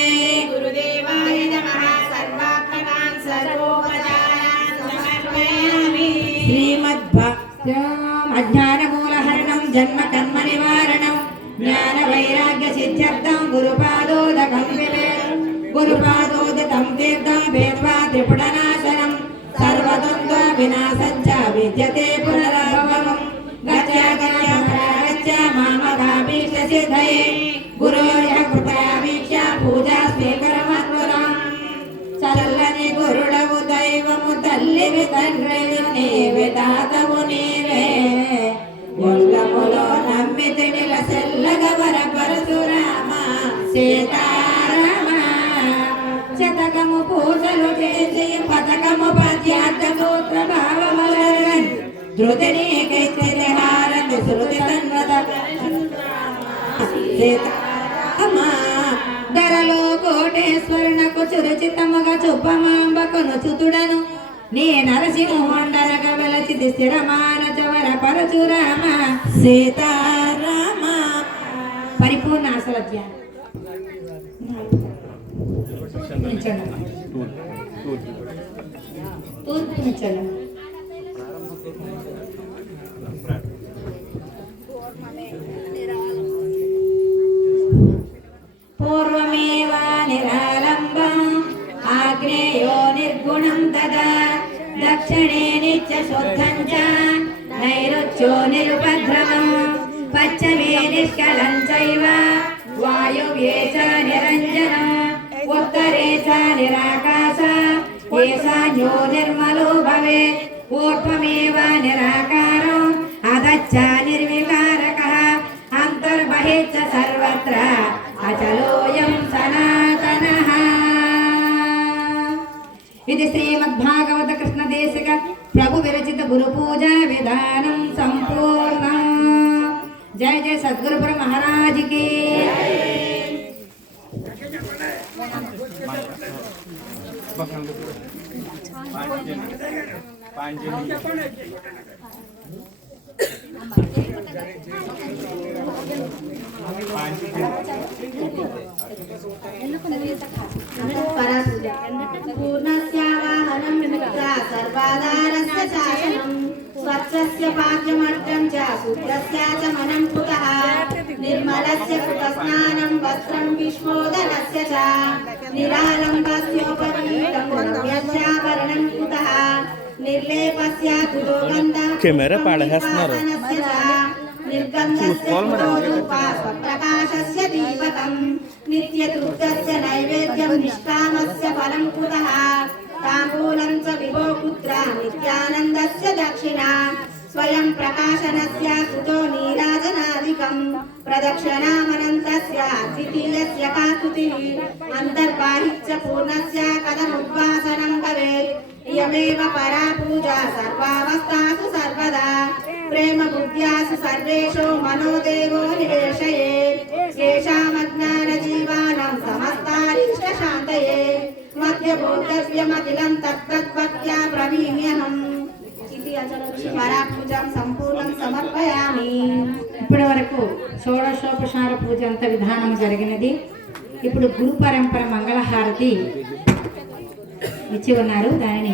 గురుదేవాయ నమః సర్వాత్మకాన్ సర్వోపచారాన్ సమర్పయామి. అజ్ఞానమూలహరణం జన్మ కర్మ నివారణం జ్ఞాన వైరాగ్య సిద్ధ్యర్థం గురుపాదోదకం గురుపాదోదకం తీర్థం వేద్వా త్రిపుటనాశనం సర్వద్వంద్వ వినాశంచ విద్యతే పునరాభవం గచ్చ గచ్చ గచ్చ మామగాభీష్ట సిద్ధయే గురోర్య కృపయాభీక్ష పూజా స్వీకరమద్భుతం చల్లని గురుడవు దైవము తల్లివి తండ్రివి నీవే తాతవు నీవే ఉల్లములో నమ్మితి నిలసెల్లగ వర పరశురామ సీతారామ శతకము పూజలు చేసి పథకము పద్యార్థ సూత్ర భావములరన్ ధృతి నీకైతే హారతి శృతి తన్వత సీతారామ ధరలో కోటేశ్వరునకు చురుచితముగా చుప్పమాంబకును చుతుడను నీ నరసింహండనక వెలచిది స్థిరమాన చవర పరశురామ సీతారామ. పరిపూర్ణ అసలధ్యానం తూర్పు నిచ్చడం పూర్వమేవ నిరాలంబం ఆగ్నేయో నిర్గుణం తదా దక్షిణే నిత్య శుద్ధం చ నైరుత్యో నిరుపద్రవం పశ్చిమే నిష్కలం చైవ వాయువ్యే చ నిరంజనం ఉత్తరే చ నిరాకాశ ఈశాన్యో నిర్మలో భవేత్ ఊర్ధ్వమేవ నిరాకారం అధశ్చ నిర్వికారకః అంతర్బహిశ్చ సర్వత్ర అచలోయం సనాతనః. ఇది శ్రీమద్భాగవత కృష్ణదేశిక ప్రభు విరచిత గురు పూజా విధానం సంపూర్ణం. జయ జయ సద్గురుపుర మహారాజుకి. పూర్ణస్యావాహనం సర్వాధారస్య శాసనం స్వచ్ఛస్య పాద్యమర్గం చ శుద్ధస్య చ మనం కుతః నిర్మలస్య కృతస్నానం వస్త్రం విష్మోదనస్య చ నిరాలంబస్యోపరీతం రమ్యస్యాభరణం కుతః నిర్లేపస్య కుతో గంధః కెమెరా పాడేస్తున్నారు. నిర్గంధస్య రూపా స్వప్రకాశస్య దీపకం నిత్యతృప్తస్య నైవేద్యం నిష్కామస్య ఫలం కుతః తాంబూలం చ విభో పుత్ర నిత్యానందస్య దక్షిణా స్వయం ప్రకాశనస్య కుతో నీరాజనాదికం ప్రదక్షిణామనంతస్య ద్వితీయస్య కాస్తుతిః అంతర్బాహిశ్చ పూర్ణస్య కథముద్వాసనం భవేత్ ఇయమేవ పరా పూజా సర్వావస్థాసు సర్వదా ప్రేమ బుద్ధ్యాసు సర్వేషు మనోదేవో నివేశయేత్ ఏషామజ్ఞాన జీవానాం సమస్తారిష్ట శాంతయే మధ్యబోధవ్యమఖిలం తత్తద్భక్త్యా ప్రవీమ్యహం. ఇది పరా పూజాం సంపూర్ణం సమర్పయామి. ఇప్పటి వరకు షోడశోపచార పూజ అంత విధానం జరిగినది. ఇప్పుడు గురు పరంపర మంగళహారతి ఇచ్చి ఉన్నారు. దానిని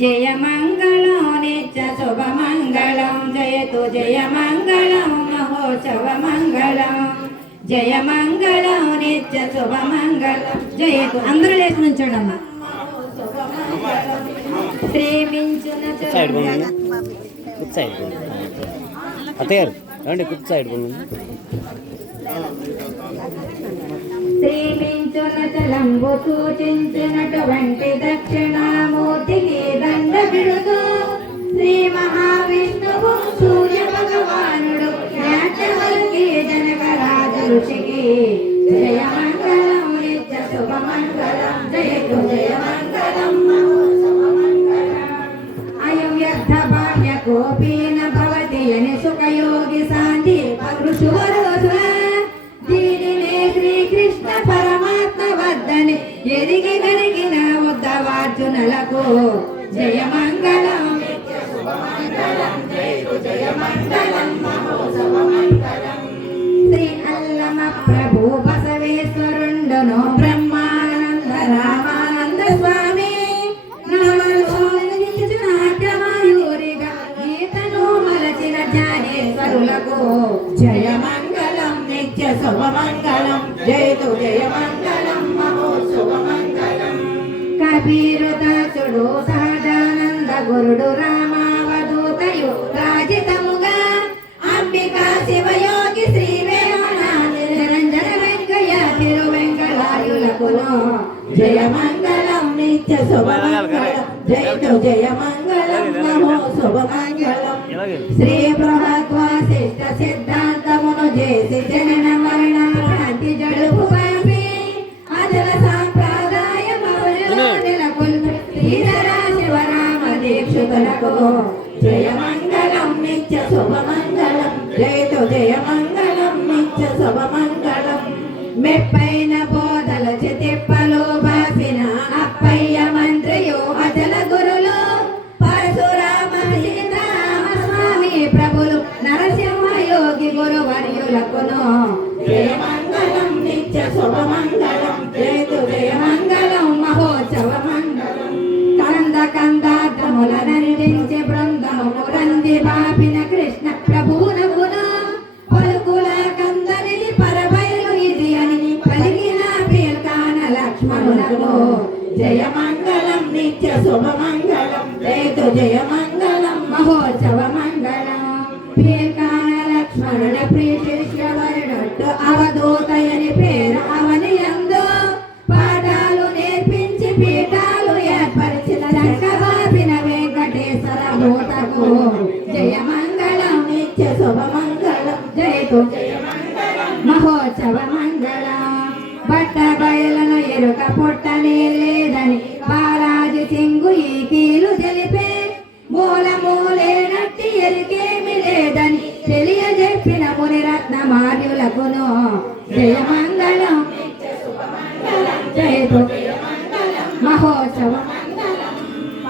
జయ మంగళం నిత్య శుభ మంగళం జయతు జయ మంగళం మహోత్సవ మంగళం జయ మంగళం నిత్య శుభ మంగళం జయతు. అందరూ లేచి నుంచోండి అమ్మా. ప్రేమించున సైడ్ పోండి, కుట్ సైడ్ పోండి. అత్తయ్య గారు రండి, కుట్ సైడ్ పోండి. ప్రేమించున చలంబు సూచించినటువంటి దక్షిణామూర్తికి దండ బిడుతూ శ్రీ మహావిష్ణువు సూర్య భగవానుడు నాట్యవల్కి జనకరాజ ఋషికి జయ మంగళం నిత్య శుభ మంగళం జయతు జయ మంగళం మహోత్సవ మంగళం. అయం వ్యర్థ భాగ్య కోపీన భవతి అని సుఖయోగి శాంతి ఋషువరోధుల దీనినే శ్రీకృష్ణ పరమాత్మ వద్దని ఎరిగి గరిగిన ఉద్ధవార్జునులకు జయ మంగళం నిత్య శుభ మంగళం జయతు జయ మంగళం మహోత్సవ మంగళం. శ్రీ అల్లమ ప్రభు బసవేశ్వరుండును బ్రహ్మానంద రామానంద స్వామి నాట్యమాయూరిగా గీతను మలచిన జ్ఞానేశ్వరులకు జయ మంగళం నిత్య శుభ మంగళం జయతు జయ మంగళం మహోత్సవ మంగళం. కబీరుదాసుడు సహజానంద వాయులకును జయ మంగళం నిత్య శుభమంగళం జయ మంగళం నమో శుభమంగళం శ్రీ బృహద్వాసిష్ట సిద్ధాంతమును చేసి జనన మరణ భ్రాంతి జడుపు పంపి అజల సాంప్రదాయములో నెలకొల్పి శ్రీధరా శివరామ దీక్షితులకు జయ మంగళం నిత్య శుభమంగళం జయ మంగళం నిత్య శుభమంగళం మెప్పైన బోధల చితిప్పలు బాసిన అప్పయ్య మంత్రియు అచల గురులు పరశురామ సీతారామ స్వామి ప్రభులు నరసింహ యోగి గురువర్యులకును జయ మంగళం నిత్య శుభమంగళం జయ మంగళం మహోత్సవ మంగళం కంద కందార్థముల నందించి బృందము రంది బాపిన కృష్ణ ప్రభువునకును పలుకుల కందని పరబయలు ఇది అని పలికిన ప్రియకాన లక్ష్మణులకు జయ మంగళం నిత్య శుభమంగళం జయ మంగళం మహోత్సవ మంగళం ప్రియకాన లక్ష్మణుడ ప్రీతిశ్రవరుడట్టు అవధూతయని పేరు అవని యందు పాఠాలు నేర్పించి పీఠాలు ఏర్పరిచిన చక్కబాపిన వెంకటేశ్వర దూతకు జయ మంగళం నిత్య శుభమంగళం జయ మంగళం మహోత్సవ మంగళం బట్ట బయలను ఎరుక పుట్టనే లేదని బాలాజీ సింగు ఈ కీలు తెలిపే మూలమూలేనట్టి ఎరికేమి లేదని తెలియజెప్పిన మునిరత్న మార్యులకును జయ మంగళం జయ మహోత్సవ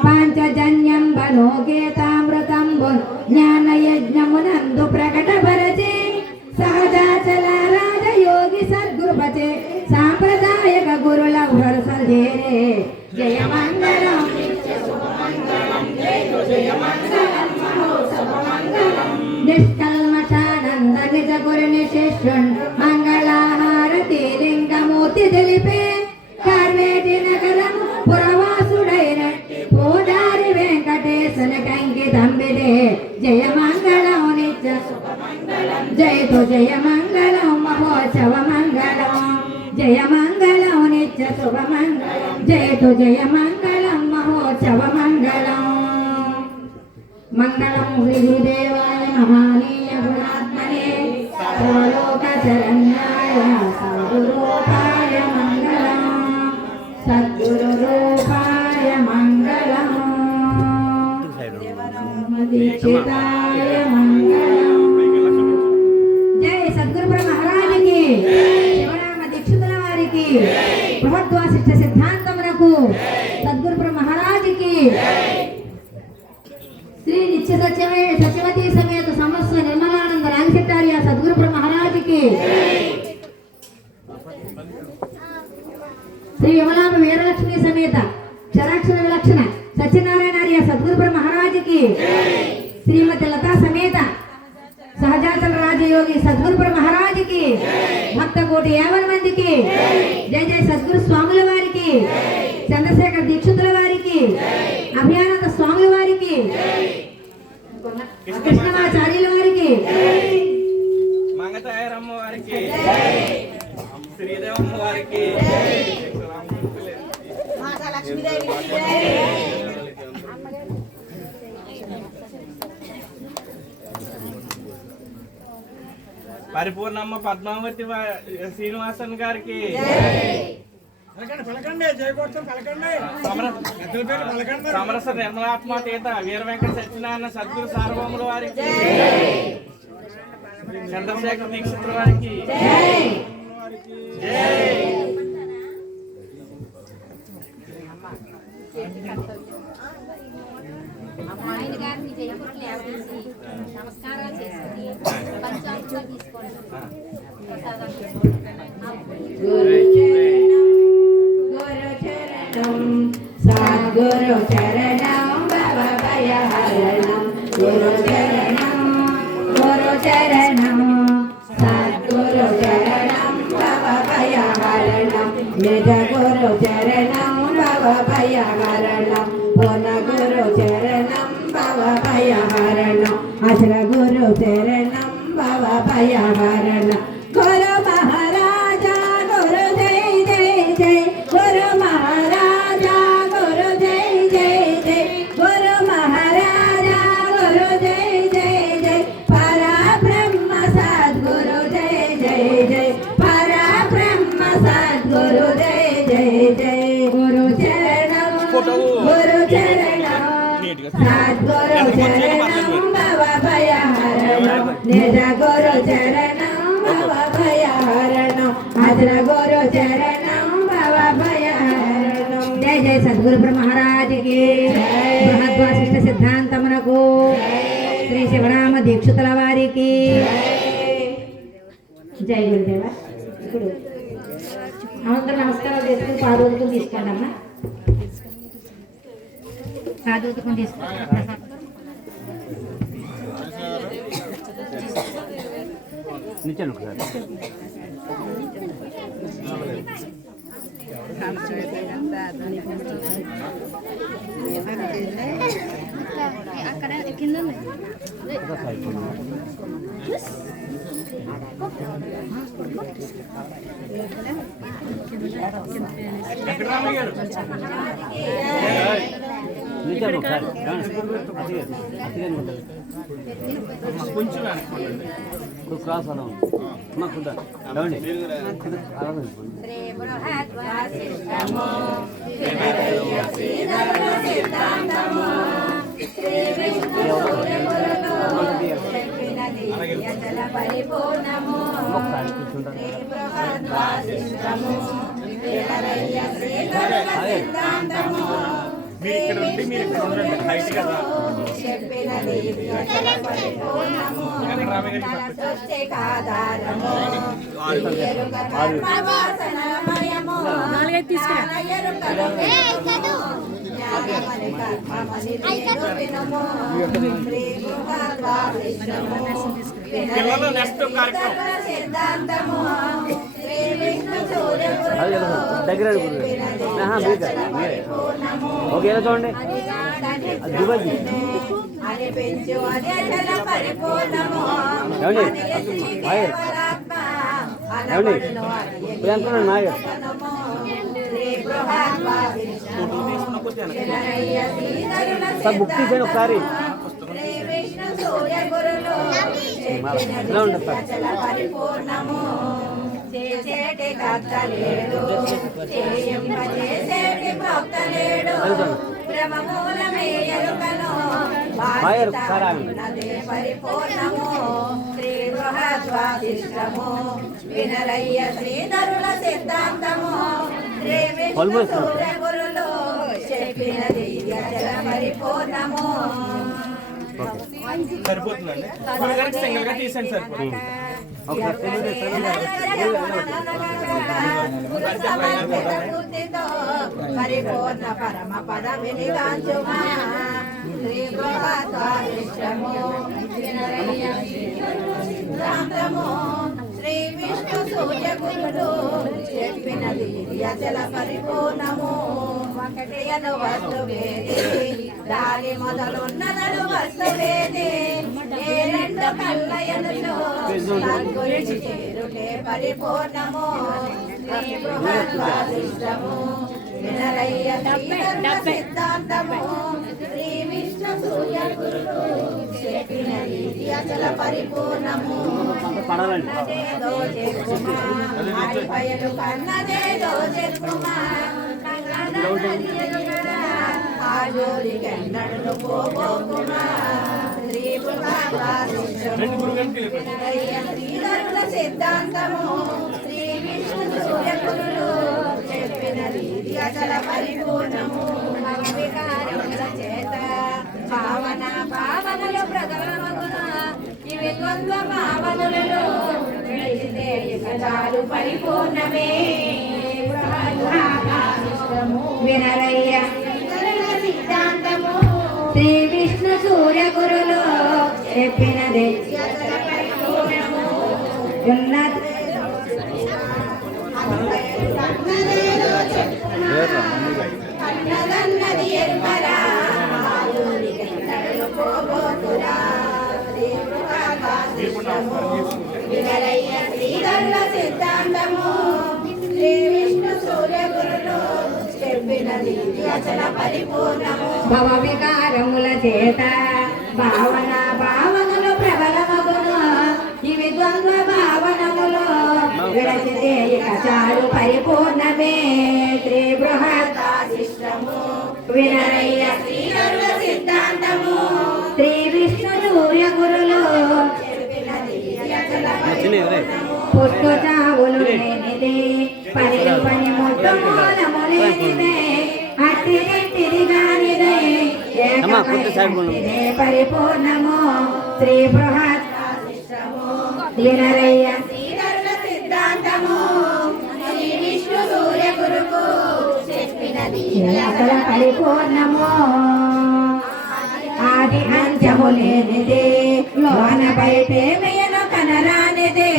పాంచజన్యం బలో గీతామృతంబున్ జ్ఞాన యజ్ఞమునందు ప్రకటపరచి సహజాచల రాజయోగి సద్గురుపచే సాంప్రదాయక గురుల వరుసలేరే జయ మంగళం నిష్కల్మషానంద నిజ గురుని శిష్యున్ మంగళహారతి లింగమూర్తి తెలిపే కార్వేటి నగరము పురవాసుడైన పోదారి వెంకటేశన కంకితంబిదే జయ మంగళం నిత్య జయ మంగళం మహోత్సవ మంగళం జయ మంగళం నిత్య శుభమంగళం జయ మంగళం మహోత్సవ మంగళం మంగళం శ్రీదేవాయ మహానీయ గుణాత్మనే సర్వలోక శరణ్యాయ సద్గురూపాయ మంగళం సద్గురూపాయ మంగళం దీక్షితాయ మంగళం జై సద్గురు మహారాజుకి శివరామ దీక్షితుల వారికి బృహద్వాసిష్ట సిద్ధాంతమునకు సద్గురు మహారాజుకి శ్రీ నిత్య సత్యవతి సమేత సమస్త నిర్మలానంద రాజశెట్టార్య సద్గురు మహారాజుకి శ్రీ విమలాంబ వీరలక్ష్మి సమేత క్షరాక్షర విలక్షణ సత్యనారాయణార్య సద్గురు మహారాజుకి శ్రీమతి లతా సమేత సహజాచల రాజయోగి సద్గురు మహారాజుకి భక్త కోటి 50 మందికి జయ సద్గురు స్వాముల వారికి చంద్రశేఖర్ దీక్షితుల వారికి అభయానంద స్వాముల వారికి కృష్ణమాచార్యుల వారికి మంగతాయరమ్మ వారికి శ్రీదేవమ్మ వారికి పరిపూర్ణమ్మ పద్మావతి శ్రీనివాసన్ గారికి సమరస నిర్మలాత్మాతీత వీర వెంకట సత్యనారాయణ సద్గురు సార్వభౌముల వారికి చంద్రశేఖర దీక్షితుల వారికి ఆయన గారిని జయపురం లేవదీసి నమస్కారాలు చేసుకుని పంచామృతం తీసుకోవడం సద్గురు చరణం భవభయహరణం గురు చరణం సద్గురు చరణం భవభయహరణం నిజ గురు చరణం భవభయహరణం పున గురు చరణం భవభయహరణం అసల గురు చరణం భవభయహరణం గురు మహారాజా గురు జై జై జై జయ జయ గురు చరణం గురు చరణం సద్గురు చరణం భవ భయహరణం నిజ గురు చరణం భవ భయహరణం అజర గురు చరణం భవ భయహరణం జయ జయ సద్గురు బ్రహ్మరాజుకి బృహద్వాసిష్ట సిద్ధాంతమునకు శ్రీ శివరామ దీక్షితుల వారికి జై గురుదేవ. ఇప్పుడు అందరూ నమస్కారాలు చేసుకుని పాదోదకం తీసుకోండి అమ్మా. పాదోదకం తీసుకోండి. నిచ్చాను ఒకసారి అక్కడ కింద నిచ్చాను ఒకసారి కొంచెం క్రాస్ అలా ఉంది మాకుంటా అలా శ్రీ బృహద్వాసిష్టము పరిపూర్ణము మీరు ఇక్కడ ఉండి మీరు ఇక్కడ ఉండండి హైట్ కదా పిల్లలు నెక్స్ట్ కార్యక్రమం దగ్గర ఓకే ఎలా చూడండి దుబాయ్ ఏమండి నాయర్ సార్ బుక్ తీసేయండి ఒకసారి ఎలా ఉంటుంది సార్ పరిపూర్ణము శ్రీ బృహద్వాసిష్టము వినరయ్య శ్రీధరుల సిద్ధాంతము శ్రీ విష్ణు సూర్య గురులు చెప్పినది అచల పరిపూర్ణము. సరిపోతుందండి గురుగారికి సింగిల్ గా తీసండి సరిపోతుంది పరిపూర్ణ పరమ పద వినిగాంచుమా శ్రీ బృహద్వాసిష్టము సిద్ధాంతము శ్రీ విష్ణు సూర్య గురుడు చెప్పినది అచల పరిపూర్ణము. ఒకటియను వస్తువేది దాని మొదలున్నదను వస్తువేది ఏ రెండు కళ్ళయను గురించి చేరుటే పరిపూర్ణము శ్రీ బృహద్వాసిష్టము వినరయ్య సిద్ధాంతము శ్రీ విష్ణు సూర్య గురుడు చెప్పినది అచల పరిపూర్ణము. కన్నదేదో చెక్కుమా పయలు కన్నదేదో చెక్కుమా ఆజోలికెన్నడు పోబోకుమా శ్రీ బృహద్వాసిష్టము శ్రీధరుల సిద్ధాంతము శ్రీ విష్ణు సూర్య గురులు చెప్పినది అచల పరిపూర్ణము. వికారముల చేత భావన భావనలు ప్రధానమగున ఇవి ద్వంద్వ భావనలలో విడిచితే ఇక చాలు పరిపూర్ణమే. వినరయ్య సిద్ధాంతము శ్రీ విష్ణు సూర్య గురులు చెప్పినదే కన్నదన్నది ఎరుమరా వినరయ్య శ్రీధరుల సిద్ధాంతము శ్రీ విష్ణు సూర్య గురులు చెప్పినది అచల పరిపూర్ణము. భవ వికారముల చేత భావన భావనలు ప్రబలమగును ఇవి ద్వంద్వ భావనములు విడచితే ఇక చాలు పరిపూర్ణమే శ్రీ బృహద్వాసిష్టము వినరయ్య శ్రీధరుల సిద్ధాంతము శ్రీ విష్ణు సూర్య గురులు పుట్టు చావులు లేనిదే పనిలు పని ముట్టు మూలము లేనిదే అట్టి నెట్టిది కానిదే ఏకమైనదే పరిపూర్ణము శ్రీ బృహద్వాసిష్టము వినరయ్య శ్రీధరుల సిద్ధాంతము శ్రీ విష్ణు సూర్య గురుకు చెప్పినది అసలు పరిపూర్ణము ఆది అంత్యము లేనిదే లోన బయటే మేను కనరానిదే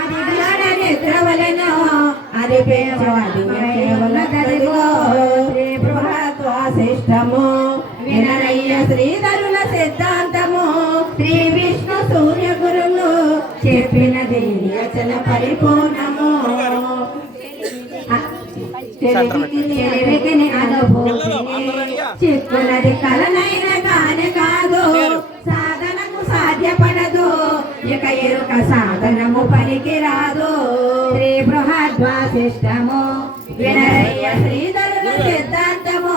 అది గాఢ నిద్రవలెను అది పేరు కేవల గదిగో శ్రీ బృహద్వాసిష్టము వినరయ్య శ్రీధరుల సిద్ధాంతము శ్రీ విష్ణు సూర్య గురులు చెప్పినది అచల పరిపూర్ణము తెలివికిని అనుభూతిని చిక్కునది కలనైన కాని కాదు సాధనకు సాధ్యపడదు ఇక ఎరుక సాధనము పనికిరాదు శ్రీ బృహద్వాసిష్టము వినరయ్య శ్రీధరుల సిద్ధాంతము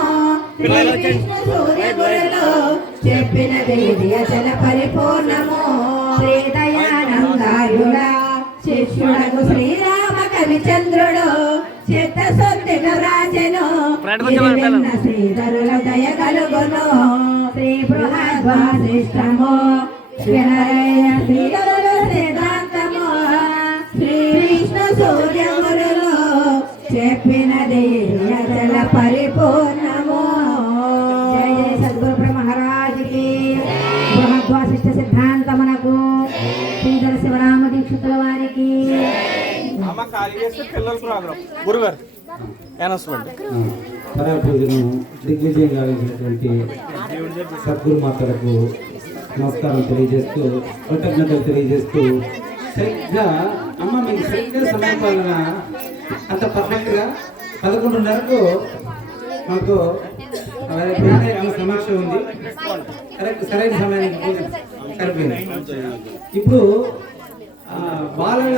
శ్రీ విష్ణు సూర్య గురులు చెప్పినది ఇది అసల పరిపూర్ణము శ్రీ దయానందాయుడ శిష్యుడకు శ్రీరామ కవిచంద్రుడు చిత్తశుద్ధిగా రాజెను శ్రీధరుల దయ కలుగును శ్రీ బృహద్వాసిష్టము వినరయ్య శ్రీధరుల సిద్ధాంతము శ్రీ విష్ణు సూర్య గురులు చెప్పినది అసల పరిపూర్ణము జయ జయ సద్గురు బ్రహ్మ మహారాజుకి బృహద్వాసిష్ట సిద్ధాంతమునకు శ్రీధర శివరామ దీక్షితుల వారికి గురుగారు అనౌన్స్మెంట్ పరాపూజను దిగ్విజయం గావించినటువంటి సద్గురు మాతలకు నమస్కారం తెలియజేస్తూ కృతజ్ఞతలు తెలియజేస్తూ సరిగ్గా అమ్మ మీకు సరిగ్గా సమయపాలన అంత పర్ఫెక్ట్గా 11:30కు మాకు సమీక్ష ఉంది. కరెక్ట్ సరైన సమయానికి సరిపోయింది. ఇప్పుడు బాలల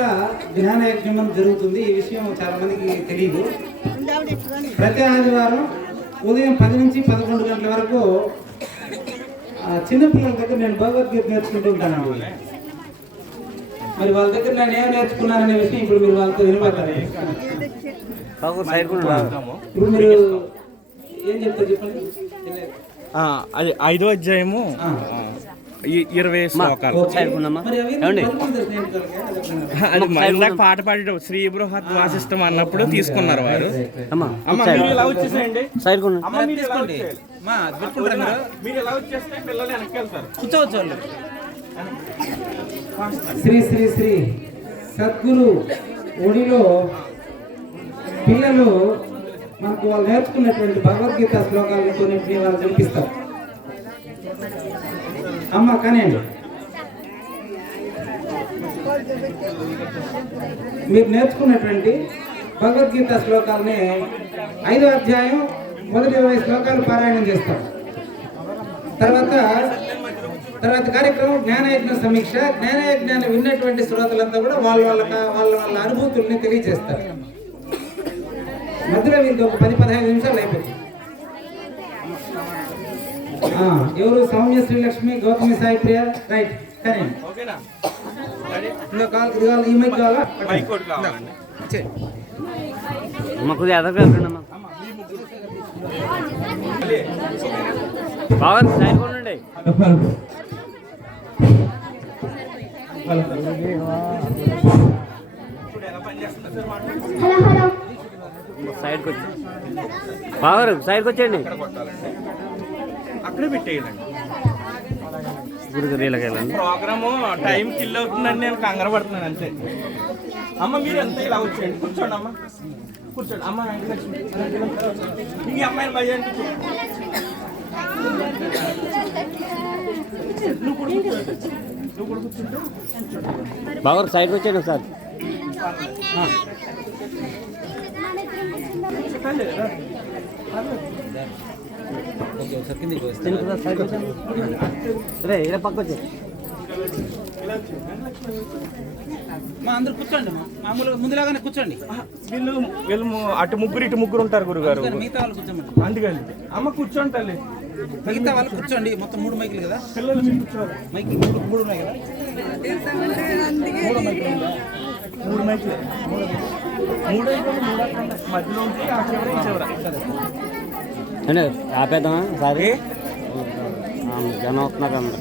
ధ్యాన యజ్ఞం జరుగుతుంది. ఈ విషయం చాలా మందికి తెలియదు. ప్రతి ఆదివారం ఉదయం 10 నుంచి 11 గంటల వరకు చిన్నపిల్లల దగ్గర నేను భగవద్గీత నేర్చుకుంటూ ఉంటానండి. మరి వాళ్ళ దగ్గర నేను ఏం నేర్చుకున్నాననే విషయం ఇప్పుడు మీరు వాళ్ళతో వినబడతారు. ఇప్పుడు మీరు ఏం చెప్తారు చెప్పండి. అది 5వ అధ్యాయము 20 శ్లోకాలు. అది ఇందాక పాట పాడేటప్పుడు శ్రీ బృహత్ వాసిష్టం అన్నప్పుడు తీసుకున్నారు వారు. మీరు ఎలా వచ్చేసేయండి, మీరు ఎలా వచ్చేస్తే పిల్లలు వెనక్కి వెళ్తారు. కూర్చోవచ్చు వాళ్ళు. శ్రీ శ్రీ శ్రీ సద్గురు ఒడిలో పిల్లలు మనకు వాళ్ళు నేర్చుకున్నటువంటి భగవద్గీత శ్లోకాలను కొన్నింటిని వాళ్ళు వినిపిస్తారు. అమ్మ కానివ్వండి, మీరు నేర్చుకున్నటువంటి భగవద్గీత శ్లోకాలని 5వ అధ్యాయం మొదటి 20 శ్లోకాలు పారాయణం చేస్తారు. తర్వాత కార్యక్రమం జ్ఞానయజ్ఞ సమీక్ష. జ్ఞానయజ్ఞాన్ని విన్నటువంటి శ్రోతలంతా కూడా వాళ్ళ అనుభూతుల్ని తెలియజేస్తారు. మధ్యలో వీరికి ఒక 10-15 నిమిషాలు అయిపోయింది. ఎవరు సౌమ్య శ్రీలక్ష్మి, గౌతమి సాయి ప్రియ, రైట్. కానీ ఇంకా కాల్ ఈ మైక్ కావాలా? సైడ్కి వచ్చేయండి. అక్కడే పెట్టేయాలండి. ప్రోగ్రాము టైం కిల్ అవుతుందని నేను కంగారు పడుతున్నాను అంతే. అమ్మ మీరు ఎంత ఇలా వచ్చేయండి, కూర్చోండి అమ్మ, కూర్చోండి అమ్మ. ఈ అమ్మాయిని భయం నువ్వు కూడా కూర్చుంటే బాగా సైడ్కి వచ్చేయండి ఒకసారి. ఓకే, ఒకసారి కిందికి రే ఇలా పక్క వచ్చే. మా అందరు కూర్చోండి మామూలుగా ముందులాగానే కూర్చోండి. వీళ్ళు వీళ్ళు అటు ముగ్గురు ఇటు ముగ్గురు ఉంటారు గురుగారు. మిగతా వాళ్ళు కూర్చోండి. అందుకని అమ్మ కూర్చోండి తల్లి. మిగతా వాళ్ళు కూర్చోండి. మొత్తం 3 మైకులు కదా పిల్లలు మీరు కూర్చోవాలి. మైక్ 3 ఉన్నాయి కదా. 3 మైకులు ఉందా? 3 మైకులు. 3 మధ్యలో ఉంటే ఆ చివర ఈ చివర. అంటే ఆపేద్దామా సారీ జనం వస్తున్నారు అందరు.